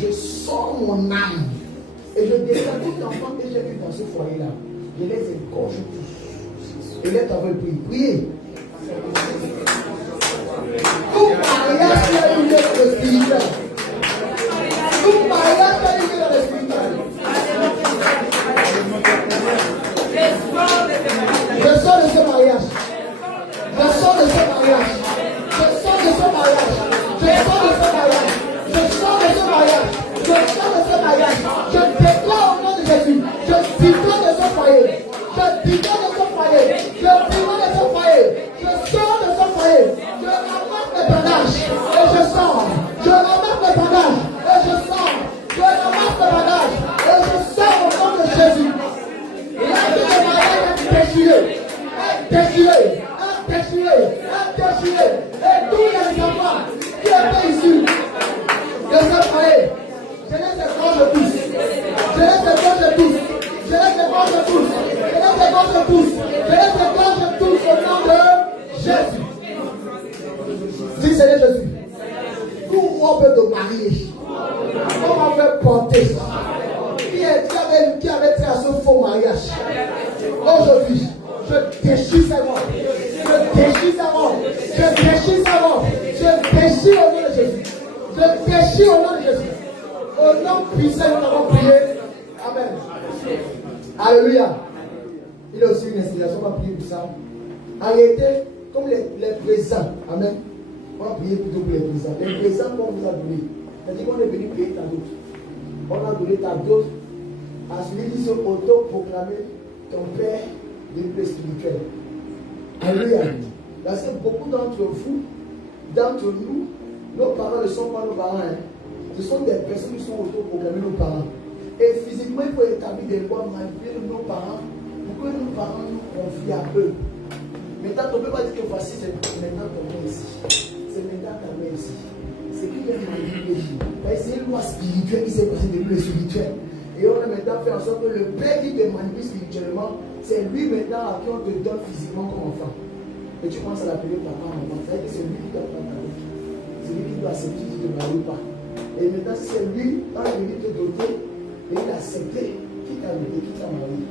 Je sors mon âme. Et je déclare tout enfant que j'ai eu dans ce foyer-là. Je les égorge tous. Et les travaux prient. Priez. Tout mariage qui a eu dans le spirituel. Tout mariage qui a eu dans le spirituel. Je sors de ce mariage. Je sors de ce mariage. Je sors de ce mariage. Je sors de ce mariage. Je sors de ce mariage. Je sors de ce mariage. Je déclare au nom de Jésus. Je divorce de ce foyer. Je divorce de ce foyer. Je divorce de ce foyer. Je sors de ce foyer. Je ramasse mes bagages et je sors. Je ramasse mes bagages et je sors. Je ramasse mes bagages et je sors au nom de Jésus. La vie de mariage est déchirée. Déchirée. Déchiré, déchiré, et tous les enfants qui étaient issus de ce foyer, je les égorge tous, je les égorge tous, je les égorge tous, je les égorge tous, je les égorge tous au nom de Jésus. Si c'est Jésus, tout robe de mariage, on va porter, qui avait fait à ce faux mariage, aujourd'hui, je déchire sa mort. Je déchire sa mort. Je déchire sa mort. Je déchire au nom de Jésus. Je déchire au nom de Jésus. Au nom puissant, nous avons prié. Amen. Alléluia. Il y a aussi une inspiration. On va prier pour ça. Arrêtez comme les présents. Amen. On va prier plutôt pour les présents. Les présents qu'on vous a donné. C'est-à-dire qu'on est venu payer ta dot. On a donné ta dot à celui qui se auto-proclamé ton père de paix spirituelle. Alléluia. Parce que beaucoup d'entre vous, d'entre nous, nos parents ne sont pas nos parents. Hein. Ce sont des personnes qui sont autoproclamées nos parents. Et physiquement, il faut établir des lois, manipuler nos parents pour que nos parents nous confient à eux. Maintenant, on ne peut pas dire que voici, c'est maintenant ton mère ici. C'est maintenant ta mère ici. C'est qu'il y a manipulé. C'est une loi spirituelle qui s'est passée depuis le spirituel. Et on a maintenant fait en sorte que le père qui te manipule spirituellement, c'est lui maintenant à qui on te donne physiquement comme enfant. Et tu commences à l'appeler papa, maman. C'est-à-dire que c'est lui qui t'a pas donné. C'est lui qui doit accepter qu'il ne te marie pas. Et maintenant, c'est lui, quand il est venu te doter, et il a accepté qui t'a donné, qui t'a marié.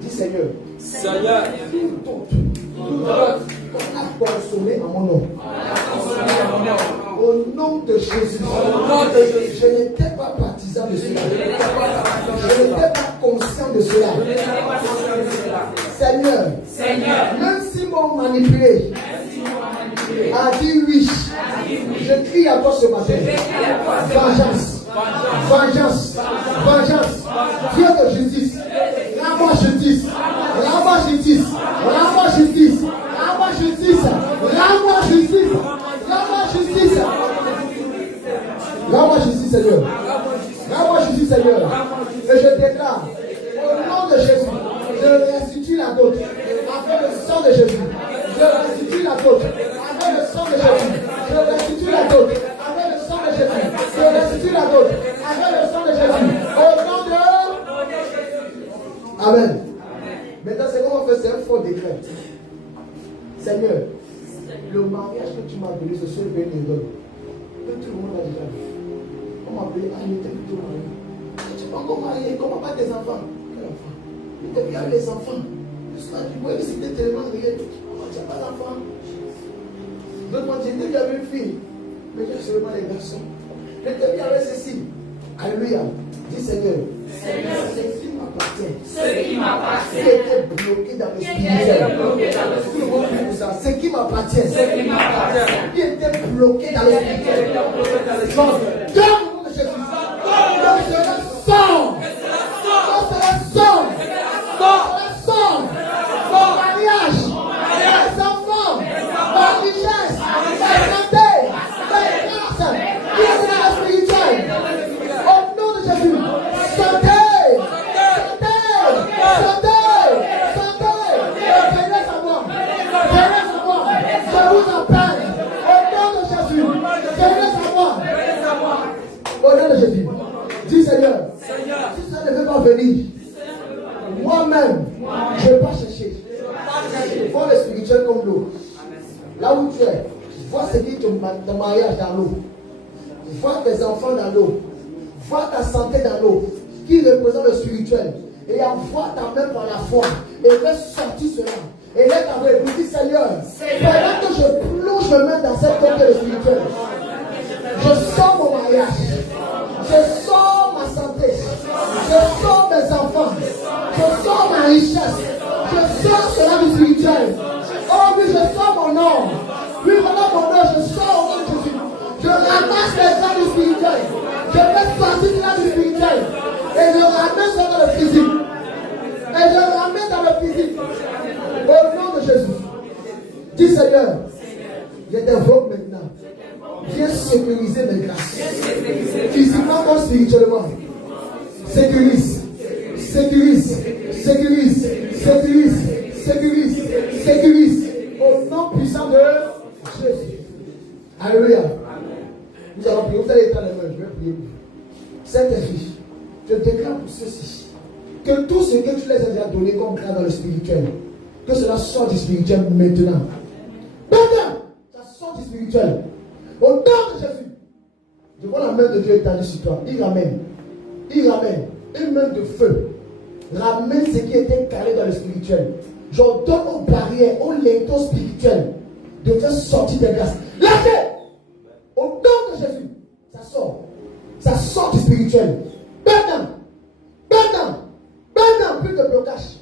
Dis Seigneur. Seigneur. Tout autre qu'on a consommé en mon nom. Au nom de Jésus. Je n'étais pas partisan de cela. Je n'étais pas conscient de cela. Seigneur, même si m'ont manipulé, a dit oui, je crie à toi ce matin. Vengeance. Vengeance. Vengeance. Dieu de justice. Rends-moi justice. Rends-moi justice. Rends-moi justice. Rends-moi justice. Rends-moi justice. Rends-moi justice. Rends-moi justice, Seigneur. Rends-moi justice, Seigneur. Et je déclare, au nom de Jésus, je restitue la dot avec le sang de Jésus. Je restitue la dot avec le sang de Jésus. Je restitue la dot avec le sang de Jésus. Je restitue la dot avec le sang de Jésus. Au nom de... Amen. Maintenant, c'est comment on fait, c'est un faux décret. Seigneur, le mariage que tu m'as donné, c'est ce bien idole que tout le monde a déjà vu. On m'a appelé, il était plutôt marié. Tu n'es pas encore marié, comment pas tes enfants? Quel enfant? Il était bien les enfants. Tu vois que c'était tellement réel. Comment tu n'as pas d'enfant? Donc, quand j'étais bien avec une fille, mais j'ai seulement les garçons. J'étais bien avec ceci. Alléluia. Dis Seigneur. Seigneur, ce qui m'appartient. Ce qui m'appartient. Qui était bloqué dans le spirituel. Ce qui m'appartient. Ce qui m'appartient. Qui était bloqué dans le spirituel. Donne-moi Jésus. Donc c'est le sang. Donc c'est le sang. Le sang. Mon mariage. Les enfants. Ma richesse. Ma santé. Ma grâce. Qui est dans le spirituel. Au nom de Jésus. Santé. Santé. Santé. Venez à moi. Venez à moi. Je vous appelle. Vois ce qui est ton mariage dans l'eau. Vois tes enfants dans l'eau. Vois ta santé dans l'eau. Qui représente le spirituel. Et envoie ta main par la foi. Et laisse sortir cela. Et laisse ta main et dis Seigneur, pendant que je plonge ma main dans cette côté spirituel, je sors mon mariage. Je sors ma santé. Je sors mes enfants. Je sors ma richesse. Je sors cela du spirituel. Oh oui, je sors mon nom. Oui, voilà mon nom. Je sors au nom de Jésus. Je ramasse les gens du spirituel. Je fais sortir de là du spirituel. Et je ramène ça dans le physique. Et je ramène dans le physique. Au nom de Jésus. Dis Seigneur, je t'invoque maintenant. Viens sécuriser mes grâces. Physiquement comme spirituellement. Sécurise. Sécurise. Sécurise. Sécurise. Sécurise. Sécurise. Au nom puissant de Jésus. Alléluia. Nous allons prier. Vous allez étendre les mains. Je vais prier. Saint-Esprit, je déclare pour ceci que tout ce que tu les as déjà donné comme grâce dans le spirituel, que cela sorte du spirituel maintenant. Maintenant, ça sort du spirituel. Au nom de Jésus, je vois la main de Dieu étendue sur toi. Il ramène. Il ramène. Une main de feu. Ramène ce qui était calé dans le spirituel. J'ordonne aux barrières, aux linteaux spirituels de faire sortir des grâces. Lâchez! Au nom de Jésus, ça sort. Ça sort du spirituel. Maintenant. Maintenant. Maintenant, plus de blocage.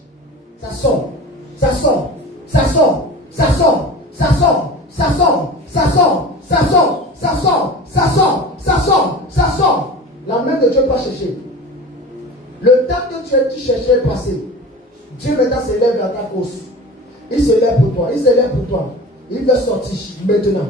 Ça sort. Ça sort. Ça sort. Ça sort. Ça sort. Ça sort. Ça sort. Ça sort. Ça sort. Ça sort. Ça sort. Ça sort. La main de Dieu va chercher. Le temps que tu cherchais est passé. Dieu maintenant se lève dans ta cause. Il se lève pour toi. Il se lève pour toi. Il veut sortir maintenant.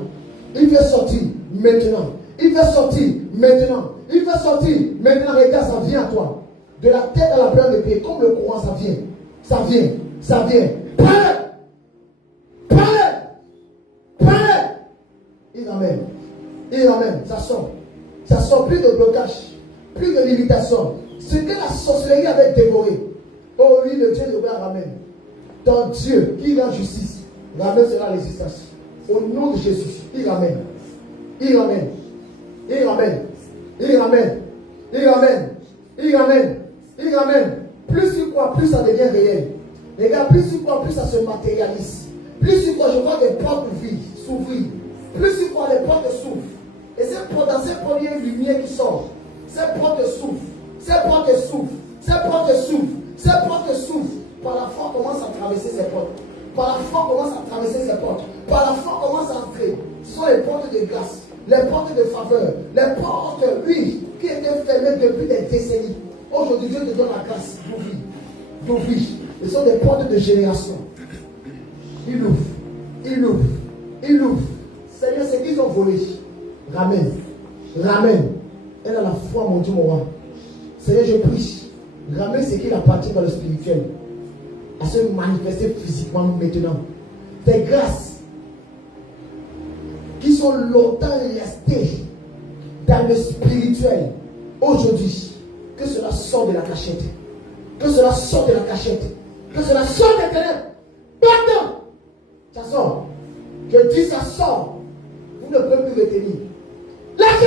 Il veut sortir maintenant. Il veut sortir maintenant. Il veut sortir maintenant. Regarde, ça vient à toi. De la tête à la plante des pieds. Comme le courant, ça vient. Ça vient. Ça vient. Prenez. Prenez. Prenez. Il ramène. Il ramène. Ça sort. Ça sort. Plus de blocage. Plus de limitation. Ce que la sorcellerie avait dévoré. Oh oui, le Dieu de Dieu ramène. Ton Dieu qui rend justice. Ramène cela à l'existence. Au nom de Jésus. Il ramène. Il ramène. Il ramène. Il ramène. Il ramène. Il ramène. Il ramène. Plus tu crois, plus ça devient réel. Les gars, plus tu crois, plus ça se matérialise. Plus tu crois, je vois des portes s'ouvrir. Plus tu crois, les portes s'ouvrent. Et c'est dans ces premières lumières qui sortent. Ces portes s'ouvrent. Ces portes s'ouvrent. Ces portes s'ouvrent. Ces portes s'ouvrent. Par la foi, on commence à traverser ces portes. Par la foi, on commence à traverser ces portes. Par la foi, on commence à entrer. Ce sont les portes de grâce. Les portes de faveur, les portes, oui, qui étaient fermées depuis des décennies. Aujourd'hui, Dieu te donne la grâce d'ouvrir. Ce sont des portes de génération. Il ouvre, il ouvre, il ouvre. Seigneur, ce qu'ils ont volé, ramène, ramène. Elle a la foi, mon Dieu, mon roi. Seigneur, je prie, ramène ce qui appartient dans le spirituel à se manifester physiquement maintenant. Tes grâces qui sont longtemps restées dans le spirituel, aujourd'hui, que cela sorte de la cachette. Que cela sorte de la cachette. Que cela sorte des ténèbres. Maintenant, ça sort. Je dis ça sort. Vous ne pouvez plus retenir. Lâchez.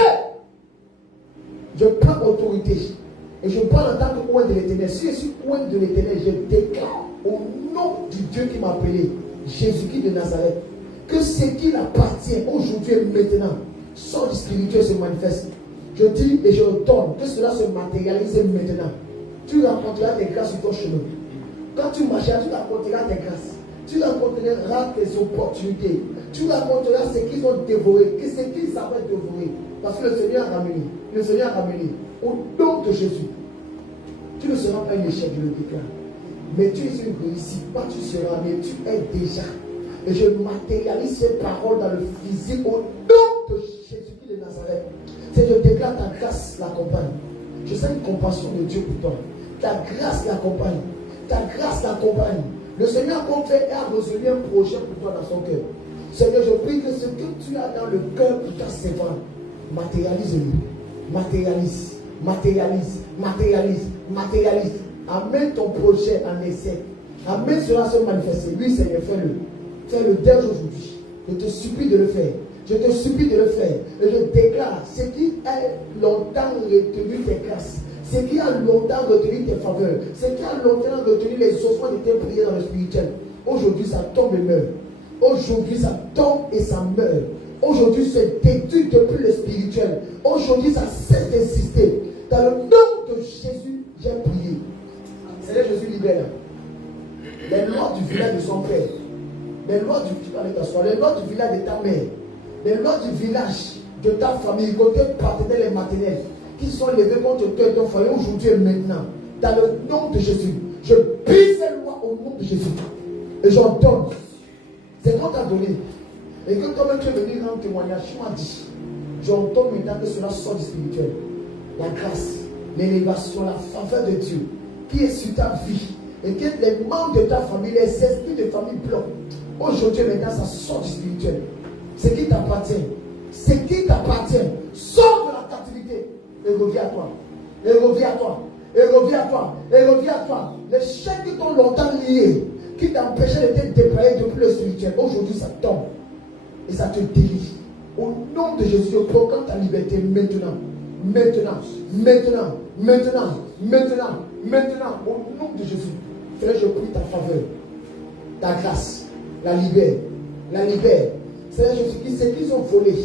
Je prends autorité. Et je parle en tant que oint de l'éternel. Si je suis oint de l'éternel, je déclare au nom du Dieu qui m'a appelé, Jésus-Christ de Nazareth, que ce qui appartient aujourd'hui et maintenant sort du spirituel se manifeste. Je dis et je retourne que cela se matérialise maintenant. Tu rencontreras tes grâces sur ton chemin. Quand tu marcheras, tu rencontreras tes grâces. Tu rencontreras tes opportunités. Tu rencontreras ce qu'ils ont dévoré, ce qu'ils savaient dévorer. Parce que le Seigneur a ramené. Le Seigneur a ramené. Au nom de Jésus. Tu ne seras pas un échec, je le déclare. Mais tu es une réussite. Pas tu seras, mais tu es déjà. Et je matérialise ces paroles dans le physique au nom de Jésus-Christ de Nazareth. C'est je déclare ta grâce l'accompagne. Je sens une compassion de Dieu pour toi. Ta grâce l'accompagne. Ta grâce l'accompagne. Le Seigneur compte faire et a résolu un projet pour toi dans son cœur. Seigneur, je prie que ce que tu as dans le cœur pour ta servante, matérialise-le. Matérialise. Matérialise. Matérialise. Matérialise. Amène ton projet en essai. Amène cela à se manifester. Oui, Seigneur, fais-le. Fais-le dès aujourd'hui. Je te supplie de le faire. Je te supplie de le faire. Et je déclare, ce qui a longtemps retenu tes grâces, ce qui a longtemps retenu tes faveurs, ce qui a longtemps retenu les ossements de tes prières dans le spirituel, aujourd'hui ça tombe et meurt. Aujourd'hui ça tombe et ça meurt. Aujourd'hui c'est détruit depuis le spirituel. Aujourd'hui ça cesse d'exister. Dans le nom de Jésus, j'ai prié. Seigneur Jésus, libère. Les lois du village de son père, les lois du village de ta mère, les lois du village de ta famille, côté paternel et maternel, qui sont levés contre toi et ton foyer aujourd'hui et maintenant, dans le nom de Jésus, je brise ces lois au nom de Jésus et j'en donne. C'est qu'on t'a donné. Et que toi-même tu es venu rendre témoignage, tu m'as dit, j'en donne maintenant que cela sort du spirituel. La grâce, l'élévation, la faveur de Dieu qui est sur ta vie. Et que les membres de ta famille, les esprits de famille bloquent. Aujourd'hui, maintenant, ça sort du spirituel. Ce qui t'appartient. Ce qui t'appartient. Sors de la captivité. Et reviens à toi. Et reviens à toi. Et reviens à toi. Et reviens à toi. Les chaînes qui t'ont longtemps lié, qui t'empêchaient de te déployer depuis le spirituel, aujourd'hui, ça tombe. Et ça te délivre. Au nom de Jésus, je proclame ta liberté maintenant. Maintenant. Maintenant. Maintenant. Maintenant. Maintenant. Au nom de Jésus. Frère, je prie ta faveur, ta grâce, la libère, la libère. Seigneur Jésus-Christ, ce qu'ils ont volé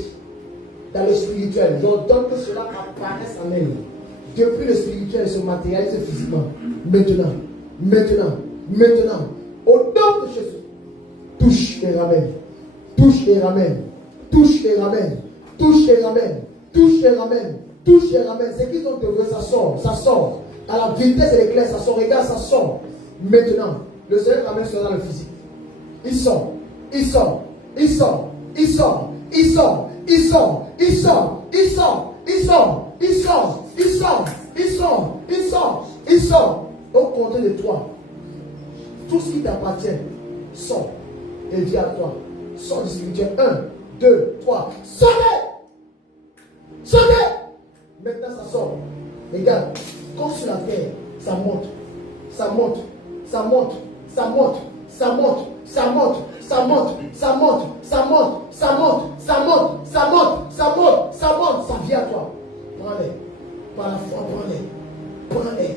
dans le spirituel, j'ordonne que cela apparaisse en elle. Depuis le spirituel se matérialise physiquement. Maintenant, maintenant, maintenant, au nom de Jésus, touche et ramène, touche et ramène, touche et ramène, touche et ramène, touche et ramène, touche et ramène. Ce qu'ils ont devré, ça sort. À la vitesse de l'éclair, ça sort, regarde, ça sort. Maintenant, le Seigneur ramène cela dans le physique. Il sort, il sort, il sort, il sort, il sort, il sort, il sort, il sort, il sort, il sort, il sort, il sort, il sort, il sort. Au compte de toi, tout ce qui t'appartient sort et vient à toi. Sort du spirituel. 1, 2, 3. Sortez! Sortez! Maintenant ça sort. Regarde, comme sur la terre, ça monte, ça monte. Ça monte, ça monte, ça monte, ça monte, ça monte, ça monte, ça monte, ça monte, ça monte, ça monte, ça monte, ça monte, ça vient à toi. Prends-les, par la foi, prends-les, prends-les,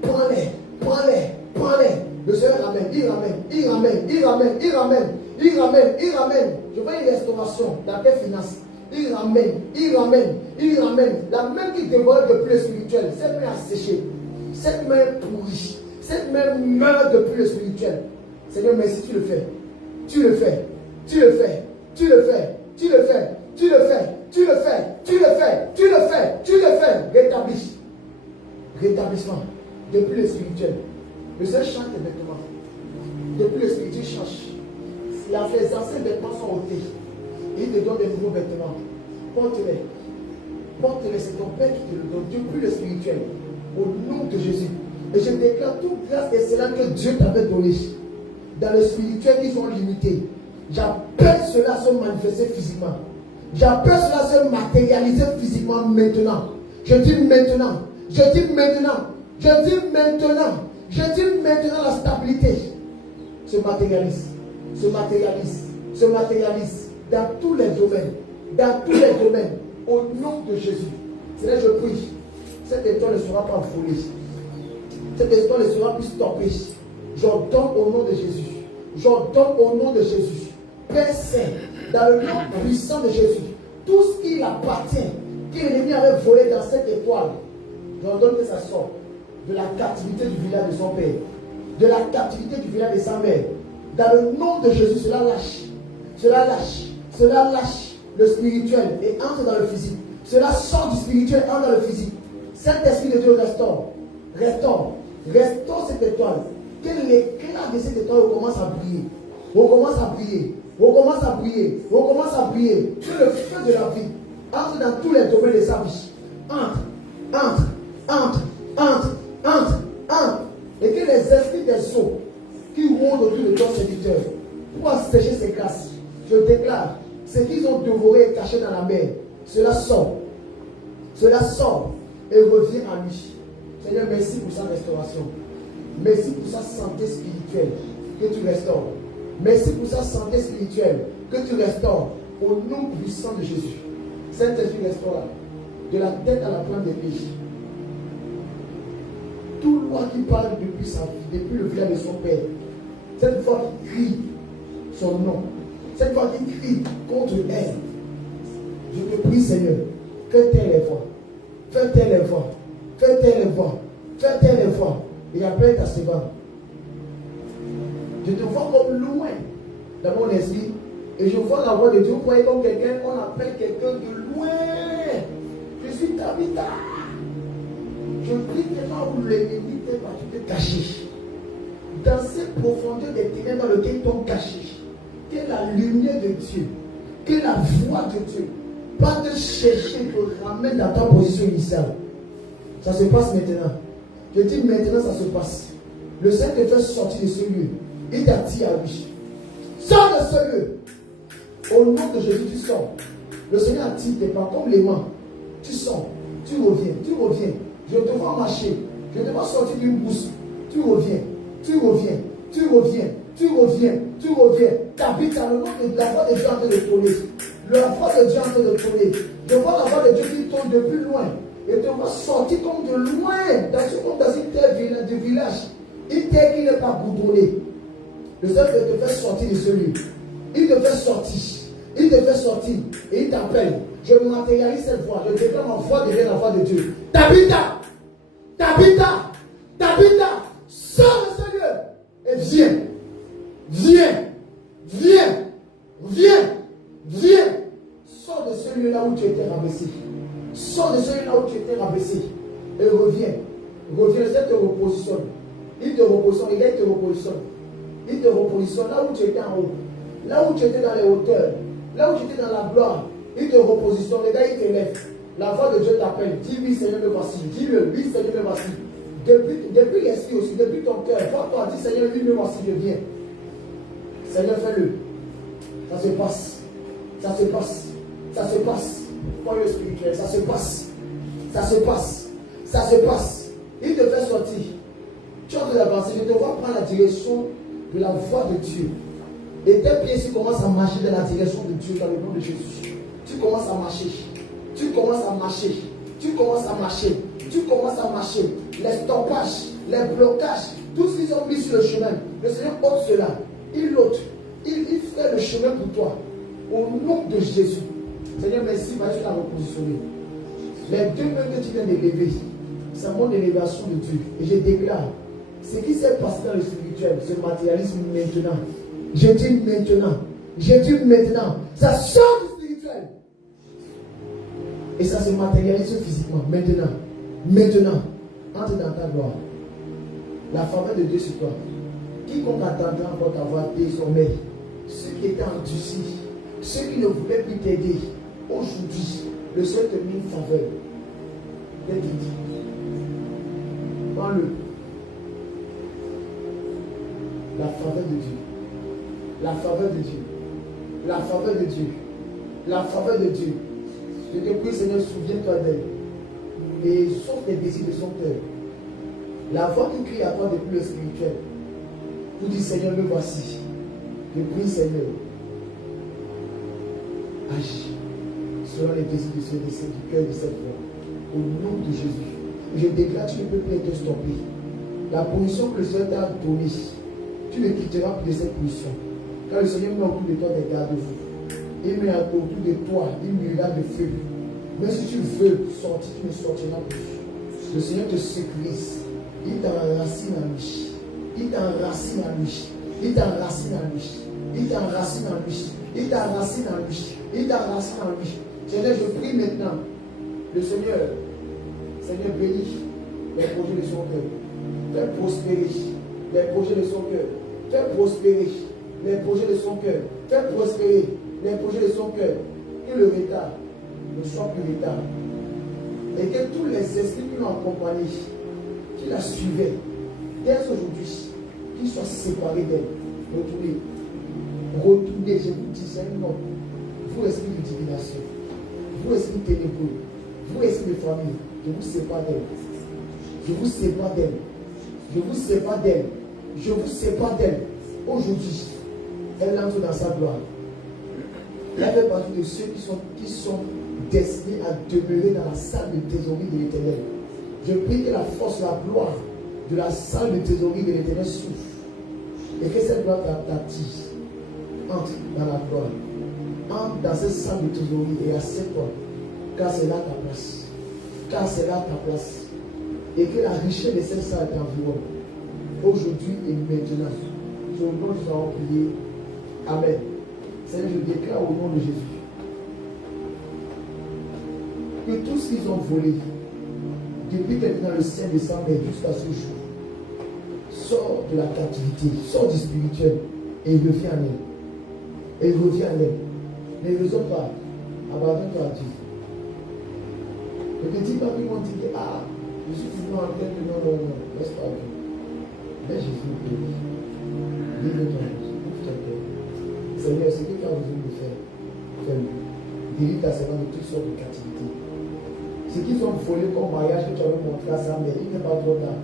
prends-les, prends-les, prends-les. Le Seigneur ramène, il ramène, il ramène, il ramène, il ramène, il ramène, il ramène. Je veux une restauration dans tes finances. Il ramène, il ramène, il ramène. La main qui dévore depuis le spirituel, cette main asséchée, cette main pourrie. Cette même meurt depuis le spirituel. Seigneur, merci, tu le fais. Tu le fais. Tu le fais. Tu le fais. Tu le fais. Tu le fais. Tu le fais. Tu le fais. Tu le fais. Tu le fais. Rétablisse. Rétablissement. Depuis le spirituel. Le Seigneur change tes vêtements. Depuis le spirituel change. Les anciens vêtements sont ôtés. Il te donne des nouveaux vêtements. Porte-les. Porte-les. C'est ton Père qui te le donne. Depuis le spirituel. Au nom de Jésus. Et je déclare toute grâce et cela que Dieu t'avait donné dans le spirituel qu'ils ont limité. J'appelle cela à se manifester physiquement. J'appelle cela à se matérialiser physiquement maintenant. Je dis maintenant. Je dis maintenant. Je dis maintenant. Je dis maintenant la stabilité se matérialise. Se matérialise. Se matérialise dans tous les domaines. Dans tous les domaines. Au nom de Jésus. C'est là que je prie. Cette étoile ne sera pas volée. Cette étoile ne sera plus stoppée. J'ordonne au nom de Jésus. J'ordonne au nom de Jésus. Père Saint, dans le nom puissant de Jésus, tout ce qui appartient, que l'ennemi avait volé dans cette étoile, j'ordonne que ça sorte de la captivité du village de son père, de la captivité du village de sa mère. Dans le nom de Jésus, cela lâche. Cela lâche. Cela lâche le spirituel et entre dans le physique. Cela sort du spirituel et entre dans le physique. Saint-Esprit de Dieu restaure. Restaure. Restaure cette étoile. Que l'éclat de cette étoile commence à briller. On commence à briller. On commence à briller. On commence à briller. Que le feu de la vie entre dans tous les domaines de sa vie. Entre. Et que les esprits des eaux qui rôdent autour de ton serviteur pour assécher ses grâces. Je déclare, ce qu'ils ont dévoré et caché dans la mer, cela sort. Cela sort et revient à lui. Seigneur, merci pour sa restauration. Merci pour sa santé spirituelle que tu restaures. Merci pour sa santé spirituelle que tu restaures. Au nom puissant de Jésus. Saint-Esprit, restaure de la tête à la plante des pieds. Toute loi qui parle depuis sa vie, depuis le village de son père, cette voix qui crie son nom, cette voix qui crie contre elle, je te prie, Seigneur, fais taire les voix, fais taire les voix, fais taire les voix, fais taire les voix, et appelle ta servante. Je te vois comme loin dans mon esprit, et je vois la voix de Dieu. Vous voyez comme quelqu'un, on appelle quelqu'un de loin. Je suis Tabitha. Je prie tellement où l'ennemi t'est parti te cacher. Dans ces profondeurs des ténèbres dans lesquelles ils t'ont caché, que la lumière de Dieu, que la voix de Dieu, pas de chercher, te ramène dans ta position initiale. Ça se passe maintenant. Je dis maintenant, ça se passe. Le Seigneur te fait sortir de ce lieu. Il t'attire à lui. Sors de ce lieu. Au nom de Jésus, tu sors. Le Seigneur attire tes pas comme les mains. Tu sors, tu reviens, tu reviens. Je te vois marcher. Je te vois sortir d'une bourse. Tu reviens, tu reviens, tu reviens, tu reviens, tu reviens. T'habites dans le nom de la voix de Dieu en train de tourner. La voix de Dieu en train de tourner. Je vois la voix de Dieu qui tourne de plus loin. Et te vois sortir comme de loin. Dans une terre du village. Une terre qui n'est pas boudonnée. Le Seigneur te fait sortir de ce lieu. Il te fait sortir. Il te fait sortir. Et il t'appelle. Je matérialise cette voix. Je déclare ma voix devient la voix de Dieu. Tabitha! Tabitha! Tabitha! Sors de ce lieu. Et viens. Viens. Viens. Viens. Viens. Sors de ce lieu-là où tu étais rabaissé. Sors de ce lieu-là où tu étais rabaissé. Et reviens. Reviens. Le Seigneur te repositionne. Il te repositionne. Il te repositionne. Il te repositionne là où tu étais en haut. Là où tu étais dans les hauteurs. Là où tu étais dans la gloire. Il te repositionne. Les gars, il t'élève. La voix de Dieu t'appelle. Dis oui, Seigneur, me voici. Dis-le. Oui, Seigneur, me voici. Depuis l'esprit aussi, depuis ton cœur. Vois-toi, dis Seigneur, oui, me voici, je viens. Seigneur, fais-le. Ça se passe. Ça se passe. Ça se passe. Pour le spirituel, ça se passe. Ça se passe. Ça se passe. Il te fait sortir. Tu es en train d'avancer. Je te vois prendre la direction de la voix de Dieu. Et tes pieds, tu commences à marcher dans la direction de Dieu dans le nom de Jésus. Tu commences à marcher. Tu commences à marcher. Tu commences à marcher. Tu commences à marcher. Les stoppages, les blocages, tout ce qu'ils ont mis sur le chemin, le Seigneur ôte cela. Il ôte. Il fait le chemin pour toi. Au nom de Jésus. Seigneur, merci, va la repositionner. Les deux mains que tu viens d'élever, c'est un mot d'élévation de Dieu. Et je déclare, ce qui s'est passé dans le spirituel se matérialise maintenant. Je dis maintenant. Je dis maintenant. Ça sort du spirituel. Et ça se matérialise physiquement. Maintenant. Maintenant. Entre dans ta gloire. La faveur de Dieu sur toi. Quiconque attendra pour t'avoir désormais, ceux qui étaient endurcis, ceux qui ne voulaient plus t'aider, aujourd'hui, le Seigneur te met une faveur. Dès qu'il dit, prends-le. La faveur de Dieu. La faveur de Dieu. La faveur de Dieu. La faveur de Dieu. Je te prie, Seigneur, souviens-toi d'elle. Et sauf les désirs de son cœur. La voix qui crie à toi depuis le spirituel. Vous dites, Seigneur, me voici. Je prie, Seigneur. Agis selon les désirs du cœur de cette voix. Au nom de Jésus. Je déclare, tu ne peux plus être stoppé. La position que le Seigneur t'a donnée, tu ne quitteras plus de cette position. Car le Seigneur met autour de toi des garde-fous. Il met autour de toi une myriade de feu. Mais si tu veux sortir, tu ne sortiras plus. Le Seigneur te sécurise. Il t'enracine en lui. Il t'enracine en lui. Il t'enracine en lui. Il t'enracine en lui. Il t'enracine en lui. Il t'enracine en lui. Seigneur, je prie maintenant. Le Seigneur bénit les projets de son cœur. Fais prospérer les projets de son cœur. Fais prospérer les projets de son cœur. Fais prospérer les projets de son cœur. Que le retard ne soit plus retard. Et que tous les esprits qui l'ont accompagné, qui la suivaient, dès aujourd'hui, qu'ils soient séparés d'elle. Retournez. Retournez, je vous dis, c'est un nom. Vous, esprit de divination. Vous, esprit ténébreux. Vous, esprit de famille. Je vous sépare d'elle. Je vous sépare d'elle. Je vous sépare d'elle. Je vous sépare d'elle. Aujourd'hui, elle entre dans sa gloire. Il fait partie de ceux qui sont destinés à demeurer dans la salle de thésaurierie de l'Éternel. Je prie que la force, la gloire de la salle de thésaurierie de l'Éternel souffle. Et que cette gloire t'attise. Entre dans la gloire. Entre dans cette salle de thésaurierie et assieds-toi. Car c'est là ta place. Car c'est là ta place. Et que la richesse de cette salle t'environne. Aujourd'hui et maintenant. Sur le nom de Jésus, nous allons prier. Amen. Seigneur, je déclare au nom de Jésus que tout ce qu'ils ont volé, depuis qu'ils étaient dans le Saint décembre jusqu'à ce jour, sort de la captivité, sort du spirituel et revient en elle. Et revient en elle. Ne raisonne pas. Abandonne-toi à Dieu. Ne te dis pas qu'ils vont dire que je suis toujours en train de non, laisse pas Dieu. Laisse Jésus prier. Livre-toi. Seigneur, ce que tu as besoin de faire, fais-le. Délivre ta servante de toutes sortes de captivités. Ce qu'ils ont volé comme mariage que tu avais montré à sa mère, il n'est pas trop tard.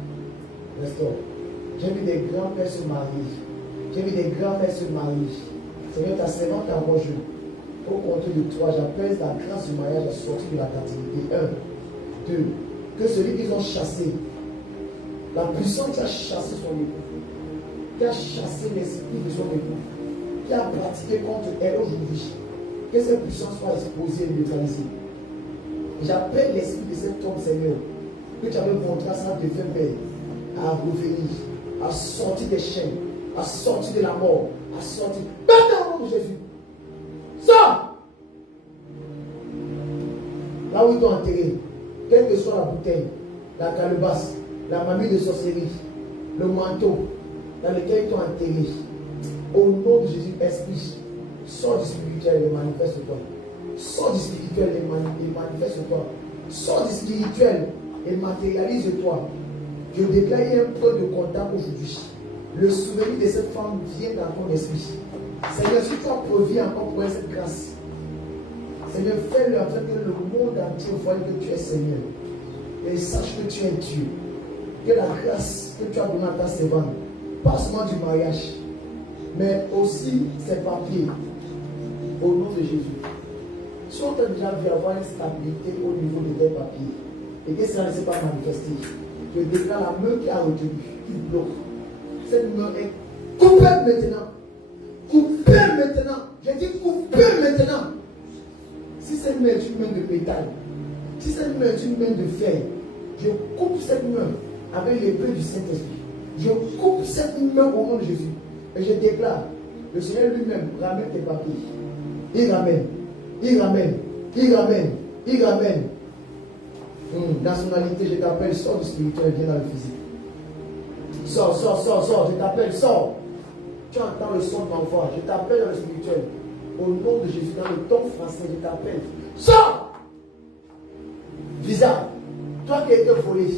Restaure. J'ai vu des grands-pères se marier. J'ai vu des grands-mères se marier. Seigneur, ta servante est encore jeune. Au compte de toi, j'appelle la grâce du mariage à sortir de la captivité. 1. 2. Que celui qu'ils ont chassé, la puissance qui a chassé son époux, qui a chassé l'esprit de son époux, qui a pratiqué contre elle aujourd'hui, que cette puissance soit exposée et neutralisée. J'appelle l'esprit de cet homme, Seigneur, que tu avais montré à sa défunte mère, à revenir, à sortir des chaînes, à sortir de la mort, à sortir. Maintenant, au nom de Jésus, sors! Là où ils t'ont enterré, quelle que soit la bouteille, la calebasse, la mamie de sorcellerie, le manteau dans lequel ils t'ont enterré, au nom de Jésus, esprit, sors du spirituel et manifeste-toi. Sors du spirituel et manifeste-toi. Sors du spirituel et matérialise-toi. Je déclare un point de contact aujourd'hui. Le souvenir de cette femme vient dans ton esprit. Seigneur, si tu as proviens encore pour cette grâce, Seigneur, fais-le afin que le monde entier voie que tu es Seigneur. Et sache que tu es Dieu. Que la grâce que tu as donnée à ta servante, pas seulement du mariage, mais aussi ses papiers, au nom de Jésus. Si on t'a déjà vu avoir une stabilité au niveau de tes papiers, et que ça ne s'est pas manifesté, je déclare la main qui a retenu, qui bloque. Cette main est coupée maintenant. Coupée maintenant. J'ai dit coupée maintenant. Si cette main est une main de métal, si cette main est une main de fer, je coupe cette main avec l'épée du Saint-Esprit. Je coupe cette main au nom de Jésus. Et je déclare, le Seigneur lui-même ramène tes papiers. Il ramène. Il ramène. Il ramène. Il ramène. Nationalité, je t'appelle, sors du spirituel, viens dans le physique. Sors, je t'appelle, sors. Tu entends le son de ma voix, je t'appelle dans le spirituel. Au nom de Jésus, dans le ton français, je t'appelle. Sors! Visa, toi qui as été volé.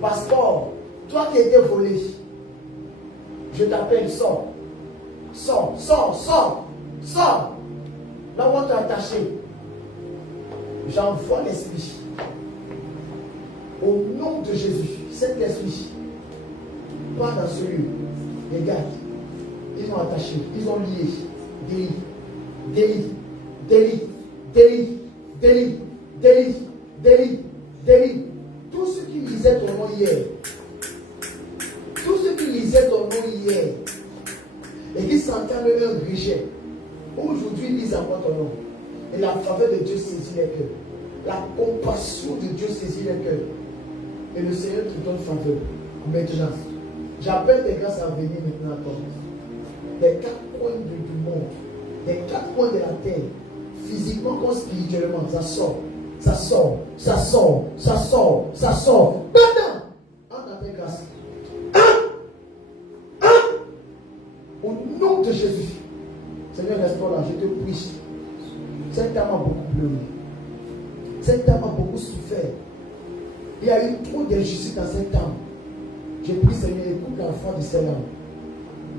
Passeport, toi qui as été volé. Je t'appelle, sors. Sors. Là où on t'a attaché, j'envoie l'esprit. Au nom de Jésus, cet esprit, pas dans ce lieu. Regarde, ils ont attaché, ils ont lié. Délit. Tous ceux qui lisaient ton nom hier, et qui sentaient leur rejet, aujourd'hui lisent encore ton nom. Et la faveur de Dieu saisit les cœurs. La compassion de Dieu saisit les cœurs. Et le Seigneur te donne faveur. Maintenant, j'appelle tes grâces à venir maintenant à toi. Des quatre coins du monde, des quatre coins de la terre, physiquement comme spirituellement, ça sort. Maintenant, entre dans tes grâces. Au nom de Jésus. Seigneur, reste-toi là, je te prie. Cette âme a beaucoup pleuré. Cette âme a beaucoup souffert. Il y a eu trop d'injustice dans cette âme. Je prie, Seigneur, écoute la foi de cette âme.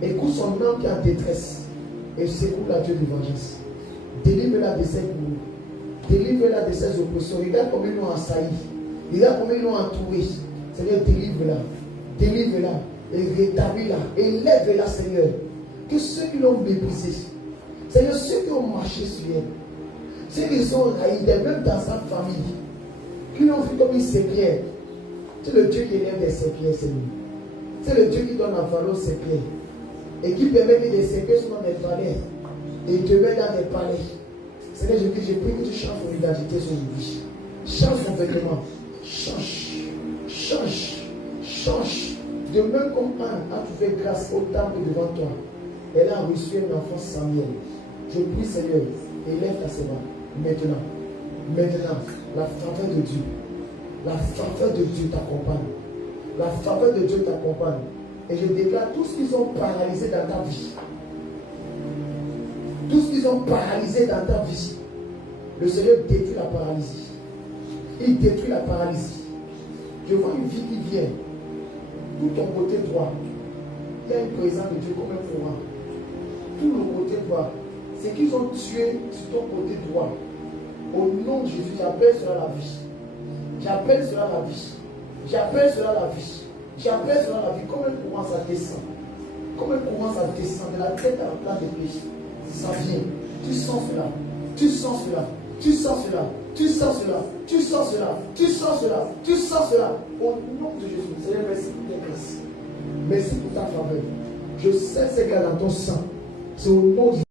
Écoute son âme qui est en détresse. Et secoue la Dieu de vengeance. Délivre-la de ses coups. Délivre-la de ses oppressions. Regarde comment ils l'ont assailli. Regarde comment ils l'ont entouré. Seigneur, délivre-la. Délivre-la. Et rétablis-la. Élève-la, Seigneur. Que ceux qui l'ont méprisé, Seigneur, ceux qui ont marché sur elle, ceux qui sont haïs, même dans sa famille, qui l'ont vu comme une sépière. C'est le Dieu qui élève des sépières, c'est lui. C'est le Dieu qui donne la valeur aux sépières. Et qui permet que des sépières soient dans des palais. Et te met dans des palais. Seigneur, j'ai pris que tu changes ton identité aujourd'hui. Change ton vêtement. Change. Change. Change. De même comme Anne a trouvé grâce au temple devant toi. Elle a reçu un enfant Samuel. Je prie, Seigneur, élève ta sévère. Maintenant, la faveur de Dieu. La faveur de Dieu t'accompagne. La faveur de Dieu t'accompagne. Et je déclare tous ceux qui sont paralysés dans ta vie. Tous ceux qui sont paralysés dans ta vie. Le Seigneur détruit la paralysie. Il détruit la paralysie. Je vois une vie qui vient. Tout ton côté droit. Il y a une présence de Dieu comme un courant. Tout le côté droit. C'est qu'ils ont tué sur ton côté droit. Au nom de Jésus, j'appelle cela la vie. J'appelle cela la vie. J'appelle cela la vie. J'appelle cela la vie. Comme un courant, ça descend. Comme un courant, ça descend de la tête à la place des pieds. Ça vient. Tu sens cela. Tu sens cela. Tu sens cela. Tu sens cela. Tu sens cela. Tu sens cela. Tu sens cela. Au nom de Jésus. Seigneur, merci pour tes grâces. Merci pour ta faveur. Je sais ce qu'il y a dans ton sang. C'est au nom de